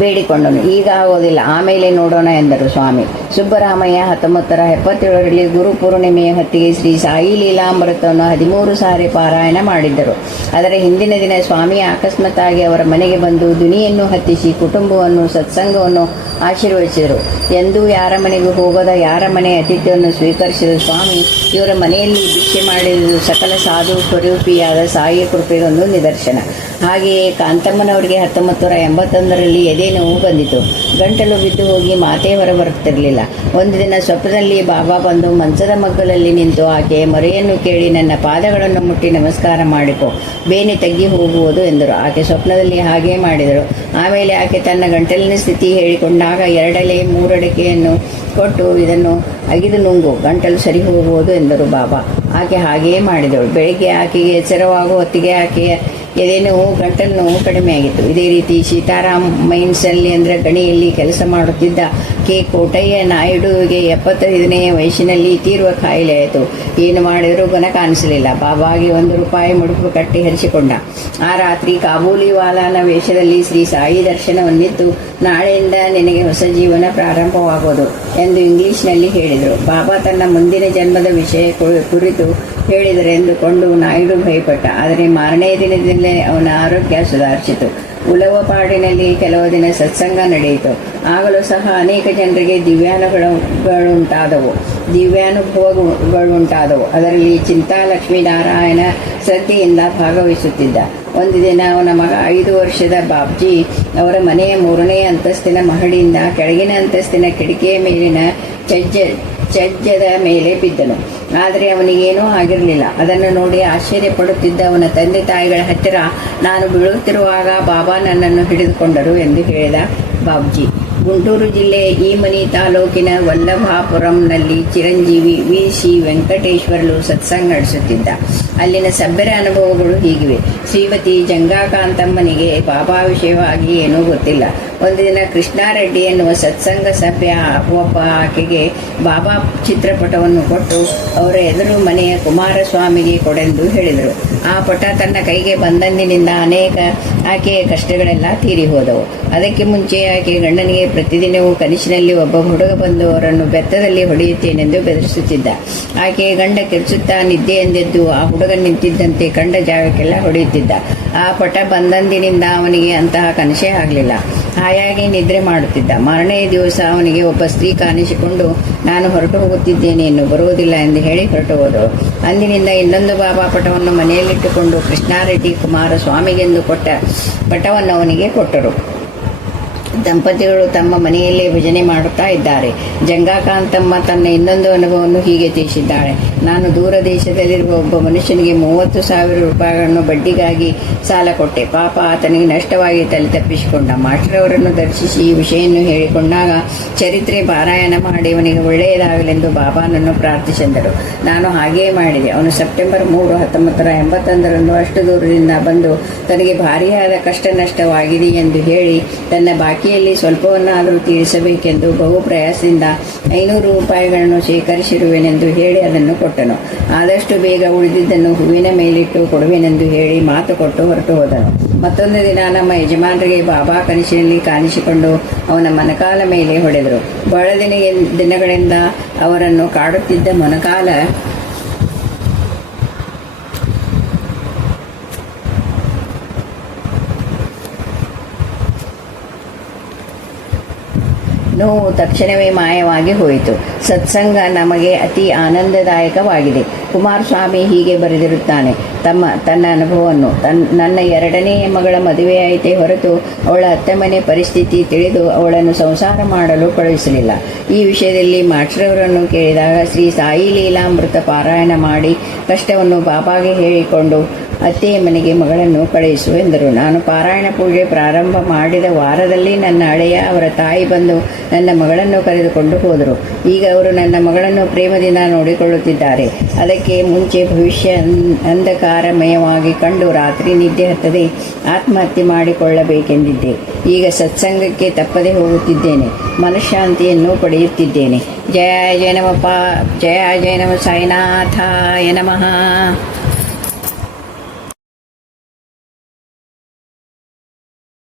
ಬೇಡಿಕೊಂಡನು. ಈಗ ಆಗೋದಿಲ್ಲ, ಆಮೇಲೆ ನೋಡೋಣ ಎಂದರು ಸ್ವಾಮಿ. ಸುಬ್ಬರಾಮಯ್ಯ 1977ರಲ್ಲಿ ಗುರು ಪೂರ್ಣಿಮೆಯ ಹೊತ್ತಿಗೆ ಶ್ರೀ ಸಾಯಿ ಲೀಲಾಮೃತವನ್ನು 13 ಸಾರಿ ಪಾರಾಯಣ ಮಾಡಿದ್ದರು. ಅದರ ಹಿಂದಿನ ದಿನ ಸ್ವಾಮಿ ಅಕಸ್ಮಾತ್ತಾಗಿ ಅವರ ಮನೆಗೆ ಬಂದು ಧ್ವನಿಯನ್ನು ಹತ್ತಿಸಿ ಕುಟುಂಬವನ್ನು ಸತ್ಸಂಗವನ್ನು ಆಶೀರ್ವದಿಸಿದರು. ಎಂದೂ ಯಾರ ಮನೆಗೂ ಹೋಗದ, ಯಾರ ಮನೆ ಅತಿಥ್ಯವನ್ನು ಸ್ವೀಕರಿಸಿದ ಸ್ವಾಮಿ ಇವರ ಮನೆಯಲ್ಲಿ ಭಿಕ್ಷೆ ಮಾಡಿರುವುದು ಸಕಲ ಸಾಧು ಸ್ವರೂಪಿಯಾದ ಸಾಯಿ ಕೃಪೆಗೊಂದು ನಿದರ್ಶನ. ಹಾಗೆಯೇ ಕಾಂತಮ್ಮನವರಿಗೆ 1981ರಲ್ಲಿ ಎದೆ ನೋವು ಬಂದಿತು. ಗಂಟಲು ಬಿದ್ದು ಹೋಗಿ ಮಾತೇ ಹೊರಬರುತ್ತಿರಲಿಲ್ಲ. ಒಂದು ದಿನ ಸ್ವಪ್ನದಲ್ಲಿ ಬಾಬಾ ಬಂದು ಮಂಚದ ಮಗ್ಗಲಲ್ಲಿ ನಿಂತು ಆಕೆಯ ಮೊರೆಯನ್ನು ಕೇಳಿ ನನ್ನ ಪಾದಗಳನ್ನು ಮುಟ್ಟಿ ನಮಸ್ಕಾರ ಮಾಡಿಕೊ, ಬೇನೆ ತಗ್ಗಿ ಹೋಗುವುದು ಎಂದರು. ಆಕೆ ಸ್ವಪ್ನದಲ್ಲಿ ಹಾಗೇ ಮಾಡಿದಳು. ಆಮೇಲೆ ಆಕೆ ತನ್ನ ಗಂಟಲಿನ ಸ್ಥಿತಿ ಹೇಳಿಕೊಂಡಾಗ 2 3 ಅಡಿಕೆಯನ್ನು ಕೊಟ್ಟು ಇದನ್ನು ಅಗಿದು ನುಂಗು, ಗಂಟಲು ಸರಿ ಹೋಗುವುದು ಎಂದರು ಬಾಬಾ. ಆಕೆ ಹಾಗೆಯೇ ಮಾಡಿದಳು. ಬೆಳಗ್ಗೆ ಆಕೆಗೆ ಎಚ್ಚರವಾಗುವ ಹೊತ್ತಿಗೆ ಆಕೆಯ ಎದೆ ನೋವು, ಗಂಟಲು ನೋವು ಕಡಿಮೆಯಾಗಿತ್ತು. ಇದೇ ರೀತಿ ಸೀತಾರಾಮ್ ಮೈನ್ಸಲ್ಲಿ ಅಂದರೆ ಗಣಿಯಲ್ಲಿ ಕೆಲಸ ಮಾಡುತ್ತಿದ್ದ ಕೆ ಕೋಟಯ್ಯ ನಾಯ್ಡುವಿಗೆ 75ನೇ ವಯಸ್ಸಿನಲ್ಲಿ ತೀವ್ರ ಕಾಯಿಲೆ ಆಯಿತು. ಏನು ಮಾಡಿದರೂ ಗುಣ ಕಾಣಿಸಲಿಲ್ಲ. ಬಾಬಾಗೆ 1 ರೂಪಾಯಿ ಮುಡುಪು ಕಟ್ಟಿ ಹರಿಸಿಕೊಂಡ. ಆ ರಾತ್ರಿ ಕಾಬೂಲಿವಾಲಾನ ವೇಷದಲ್ಲಿ ಶ್ರೀ ಸಾಯಿ ದರ್ಶನವನ್ನಿತ್ತು. ನಾಳೆಯಿಂದ ನಿನಗೆ ಹೊಸ ಜೀವನ ಪ್ರಾರಂಭವಾಗುವುದು ಎಂದು ಇಂಗ್ಲಿಷ್ನಲ್ಲಿ ಹೇಳಿದರು. ಬಾಬಾ ತನ್ನ ಮುಂದಿನ ಜನ್ಮದ ವಿಷಯ ಕುರಿತು ಹೇಳಿದರೆ ಎಂದುಕೊಂಡು ನಾಯ್ಡು ಭಯಪಟ್ಟ. ಆದರೆ ಮಾರನೇ ದಿನದಲ್ಲೇ ಅವನ ಆರೋಗ್ಯ ಸುಧಾರಿಸಿತು. ಉಲವಪಾಡಿನಲ್ಲಿ ಕೆಲವು ದಿನ ಸತ್ಸಂಗ ನಡೆಯಿತು. ಆಗಲೂ ಸಹ ಅನೇಕ ಜನರಿಗೆ ದಿವ್ಯಾನುಭವಗಳುಂಟಾದವು. ಅದರಲ್ಲಿ ಚಿಂತಾಲಕ್ಷ್ಮೀನಾರಾಯಣ ಶ್ರದ್ಧೆಯಿಂದ ಭಾಗವಹಿಸುತ್ತಿದ್ದ. ಒಂದು ದಿನ ಅವನ ಮಗ 5 ವರ್ಷದ ಬಾಬ್ಜಿ ಅವರ ಮನೆಯ 3ನೇ ಅಂತಸ್ತಿನ ಮಹಡಿಯಿಂದ ಕೆಳಗಿನ ಅಂತಸ್ತಿನ ಕಿಟಕಿಯ ಮೇಲಿನ ಛಜ್ಜದ ಮೇಲೆ ಬಿದ್ದನು. ಆದರೆ ಅವನಿಗೇನೂ ಆಗಿರಲಿಲ್ಲ. ಅದನ್ನು ನೋಡಿ ಆಶ್ಚರ್ಯಪಡುತ್ತಿದ್ದ ಅವನ ತಂದೆ ತಾಯಿಗಳ ಹತ್ತಿರ, ನಾನು ಬೀಳುತ್ತಿರುವಾಗ ಬಾಬಾ ನನ್ನನ್ನು ಹಿಡಿದುಕೊಂಡರು ಎಂದು ಹೇಳಿದ ಬಾಬ್ಜಿ. ಗುಂಟೂರು ಜಿಲ್ಲೆಯ ಈಮನಿ ತಾಲೂಕಿನ ವಲ್ಲಭಾಪುರಂನಲ್ಲಿ ಚಿರಂಜೀವಿ ವಿ.ಸಿ. ವೆಂಕಟೇಶ್ವರಲು ಸತ್ಸಂಗ ನಡೆಸುತ್ತಿದ್ದ. ಅಲ್ಲಿನ ಸಭ್ಯರ ಅನುಭವಗಳು ಹೀಗಿವೆ. ಶ್ರೀಮತಿ ಜಂಗಾಕಾಂತಮ್ಮನಿಗೆ ಬಾಬಾ ವಿಷಯವಾಗಿ ಏನೂ ಗೊತ್ತಿಲ್ಲ. ಒಂದು ದಿನ ಕೃಷ್ಣಾರೆಡ್ಡಿ ಎನ್ನುವ ಸತ್ಸಂಗ ಸಭ್ಯ ಒಬ್ಬ ಆಕೆಗೆ ಬಾಬಾ ಚಿತ್ರಪಟವನ್ನು ಕೊಟ್ಟು ಅವರ ಎದುರು ಮನೆಯ ಕುಮಾರಸ್ವಾಮಿಗೆ ಕೊಡೆಂದು ಹೇಳಿದರು. ಆ ಪಟ ತನ್ನ ಕೈಗೆ ಬಂದಂದಿನಿಂದ ಆಕೆಯ ಕಷ್ಟಗಳೆಲ್ಲ ತೀರಿ ಹೋದವು. ಅದಕ್ಕೆ ಮುಂಚೆ ಆಕೆ ಗಂಡನಿಗೆ ಪ್ರತಿದಿನವೂ ಕನಸಿನಲ್ಲಿ ಒಬ್ಬ ಹುಡುಗ ಬಂದು ಅವರನ್ನು ಬೆತ್ತದಲ್ಲಿ ಹೊಡೆಯುತ್ತೇನೆಂದು ಬೆದರಿಸುತ್ತಿದ್ದ. ಆಕೆಯ ಗಂಡ ಕಿರುಚುತ್ತಾ ನಿದ್ದೆಯೆಂದೆದ್ದು ಆ ಹುಡುಗ ನಿಂತಿದ್ದಂತೆ ಕಂಡ ಜಾಗಕ್ಕೆಲ್ಲ ಹೊಡೆಯುತ್ತಿದ್ದ. ಆ ಪಟ ಬಂದಂದಿನಿಂದ ಅವನಿಗೆ ಅಂತಹ ಕನಸೇ ಆಗಲಿಲ್ಲ. ಹಾಯಾಗಿ ನಿದ್ರೆ ಮಾಡುತ್ತಿದ್ದ. ಮಾರನೇ ದಿವಸ ಅವನಿಗೆ ಒಬ್ಬ ಸ್ತ್ರೀ ಕಾಣಿಸಿಕೊಂಡು, ನಾನು ಹೊರಟು ಹೋಗುತ್ತಿದ್ದೇನೆ, ಇನ್ನು ಬರುವುದಿಲ್ಲ ಎಂದು ಹೇಳಿ ಹೊರಟು ಹೋದಳು. ಅಂದಿನಿಂದ ಇನ್ನೊಂದು ಬಾಬಾ ಪಟವನ್ನು ಮನೆಯಲ್ಲಿಟ್ಟುಕೊಂಡು ಕೃಷ್ಣಾರೆಡ್ಡಿ ಕುಮಾರಸ್ವಾಮಿಗೆಂದು ಕೊಟ್ಟ ಪಟವನ್ನು ಅವನಿಗೆ ಕೊಟ್ಟರು. ದಂಪತಿಗಳು ತಮ್ಮ ಮನೆಯಲ್ಲೇ ಭಜನೆ ಮಾಡುತ್ತಾ ಇದ್ದಾರೆ. ಜಂಗಾಕಾಂತಮ್ಮ ತನ್ನ ಇನ್ನೊಂದು ಅನುಭವವನ್ನು ಹೀಗೆ ತಿಳಿಸಿದ್ದಾಳೆ. ನಾನು ದೂರ ದೇಶದಲ್ಲಿರುವ ಒಬ್ಬ ಮನುಷ್ಯನಿಗೆ 30,000 ರೂಪಾಯಿಗಳನ್ನು ಬಡ್ಡಿಗಾಗಿ ಸಾಲ ಕೊಟ್ಟೆ. ಪಾಪ ಆತನಿಗೆ ನಷ್ಟವಾಗಿ ತಲೆ ತಪ್ಪಿಸಿಕೊಂಡ. ಮಾಸ್ಟರವರನ್ನು ದರ್ಶಿಸಿ ಈ ವಿಷಯವನ್ನು ಹೇಳಿಕೊಂಡಾಗ ಚರಿತ್ರೆ ಪಾರಾಯಣ ಮಾಡಿ ಅವನಿಗೆ ಒಳ್ಳೆಯದಾಗಲೆಂದು ಬಾಬಾನನ್ನು ಪ್ರಾರ್ಥಿಸಿದರು. ನಾನು ಹಾಗೆಯೇ ಮಾಡಿದೆ. ಅವನು ಸೆಪ್ಟೆಂಬರ್ 3, 1981 ಅಷ್ಟು ದೂರದಿಂದ ಬಂದು ತನಗೆ ಭಾರಿಯಾದ ಕಷ್ಟ ನಷ್ಟವಾಗಿದೆ ಎಂದು ಹೇಳಿ ತನ್ನ ಬಾಕಿಯಲ್ಲಿ ಸ್ವಲ್ಪವನ್ನಾದರೂ ತೀರಿಸಬೇಕೆಂದು ಬಹು ಪ್ರಯಾಸದಿಂದ 500 ರೂಪಾಯಿಗಳನ್ನು ಶೇಖರಿಸಿರುವೆನೆಂದು ಹೇಳಿ ಅದನ್ನು ಕೊಟ್ಟನು. ಆದಷ್ಟು ಬೇಗ ಉಳಿದಿದ್ದನ್ನು ಹೂವಿನ ಮೇಲಿಟ್ಟು ಕೊಡುವೆನೆಂದು ಹೇಳಿ ಮಾತು ಕೊಟ್ಟು ಹೊರಟು ಹೋದನು. ಮತ್ತೊಂದು ದಿನ ನಮ್ಮ ಯಜಮಾನರಿಗೆ ಬಾಬಾ ಕನಸಿನಲ್ಲಿ ಕಾಣಿಸಿಕೊಂಡು ಅವನ ಮೊಣಕಾಲ ಮೇಲೆ ಹೊಡೆದರು. ಬಹಳ ದಿನಗಳಿಂದ ಅವರನ್ನು ಕಾಡುತ್ತಿದ್ದ ಮೊಣಕಾಲ ನೋವು ತಕ್ಷಣವೇ ಮಾಯವಾಗಿ ಹೋಯಿತು. ಸತ್ಸಂಗ ನಮಗೆ ಅತಿ ಆನಂದದಾಯಕವಾಗಿದೆ. ಕುಮಾರಸ್ವಾಮಿ ಹೀಗೆ ಬರೆದಿರುತ್ತಾನೆ ತನ್ನ ಅನುಭವವನ್ನು. ನನ್ನ 2ನೇ ಮಗಳ ಮದುವೆಯಾಯಿತೇ ಹೊರತು ಅವಳ ಅತ್ತೆ ಮನೆ ಪರಿಸ್ಥಿತಿ ತಿಳಿದು ಅವಳನ್ನು ಸಂಸಾರ ಮಾಡಲು ಕಳುಹಿಸಲಿಲ್ಲ. ಈ ವಿಷಯದಲ್ಲಿ ಮಾಸ್ಟರವರನ್ನು ಕೇಳಿದಾಗ ಶ್ರೀ ಸಾಯಿ ಲೀಲಾಮೃತ ಪಾರಾಯಣ ಮಾಡಿ ಕಷ್ಟವನ್ನು ಬಾಬಾಗೆ ಹೇಳಿಕೊಂಡು ಅತ್ತೆಯ ಮನೆಗೆ ಮಗಳನ್ನು ಕಳುಹಿಸು ಎಂದರು. ನಾನು ಪಾರಾಯಣ ಪೂಜೆ ಪ್ರಾರಂಭ ಮಾಡಿದ ವಾರದಲ್ಲಿ ನನ್ನ ಹಳೆಯ ಅವರ ತಾಯಿ ಬಂದು ನನ್ನ ಮಗಳನ್ನು ಕರೆದುಕೊಂಡು ಹೋದರು. ಈಗ ಅವರು ನನ್ನ ಮಗಳನ್ನು ಪ್ರೇಮದಿಂದ ನೋಡಿಕೊಳ್ಳುತ್ತಿದ್ದಾರೆ. ಅದಕ್ಕೆ ಮುಂಚೆ ಭವಿಷ್ಯ ಅಂಧಕಾರಮಯವಾಗಿ ಕಂಡು ರಾತ್ರಿ ನಿದ್ದೆ ಹತ್ತದೆ ಆತ್ಮಹತ್ಯೆ ಮಾಡಿಕೊಳ್ಳಬೇಕೆಂದಿದ್ದೆ. ಈಗ ಸತ್ಸಂಗಕ್ಕೆ ತಪ್ಪದೆ ಹೋಗುತ್ತಿದ್ದೇನೆ. ಮನಃಶಾಂತಿಯನ್ನು ಪಡೆಯುತ್ತಿದ್ದೇನೆ. ಜಯ ಜಯ ನಮಪ್ಪ, ಜಯ ಜಯ ನಮ ಸಾಯಿನಾಥಾಯ ನಮಃ.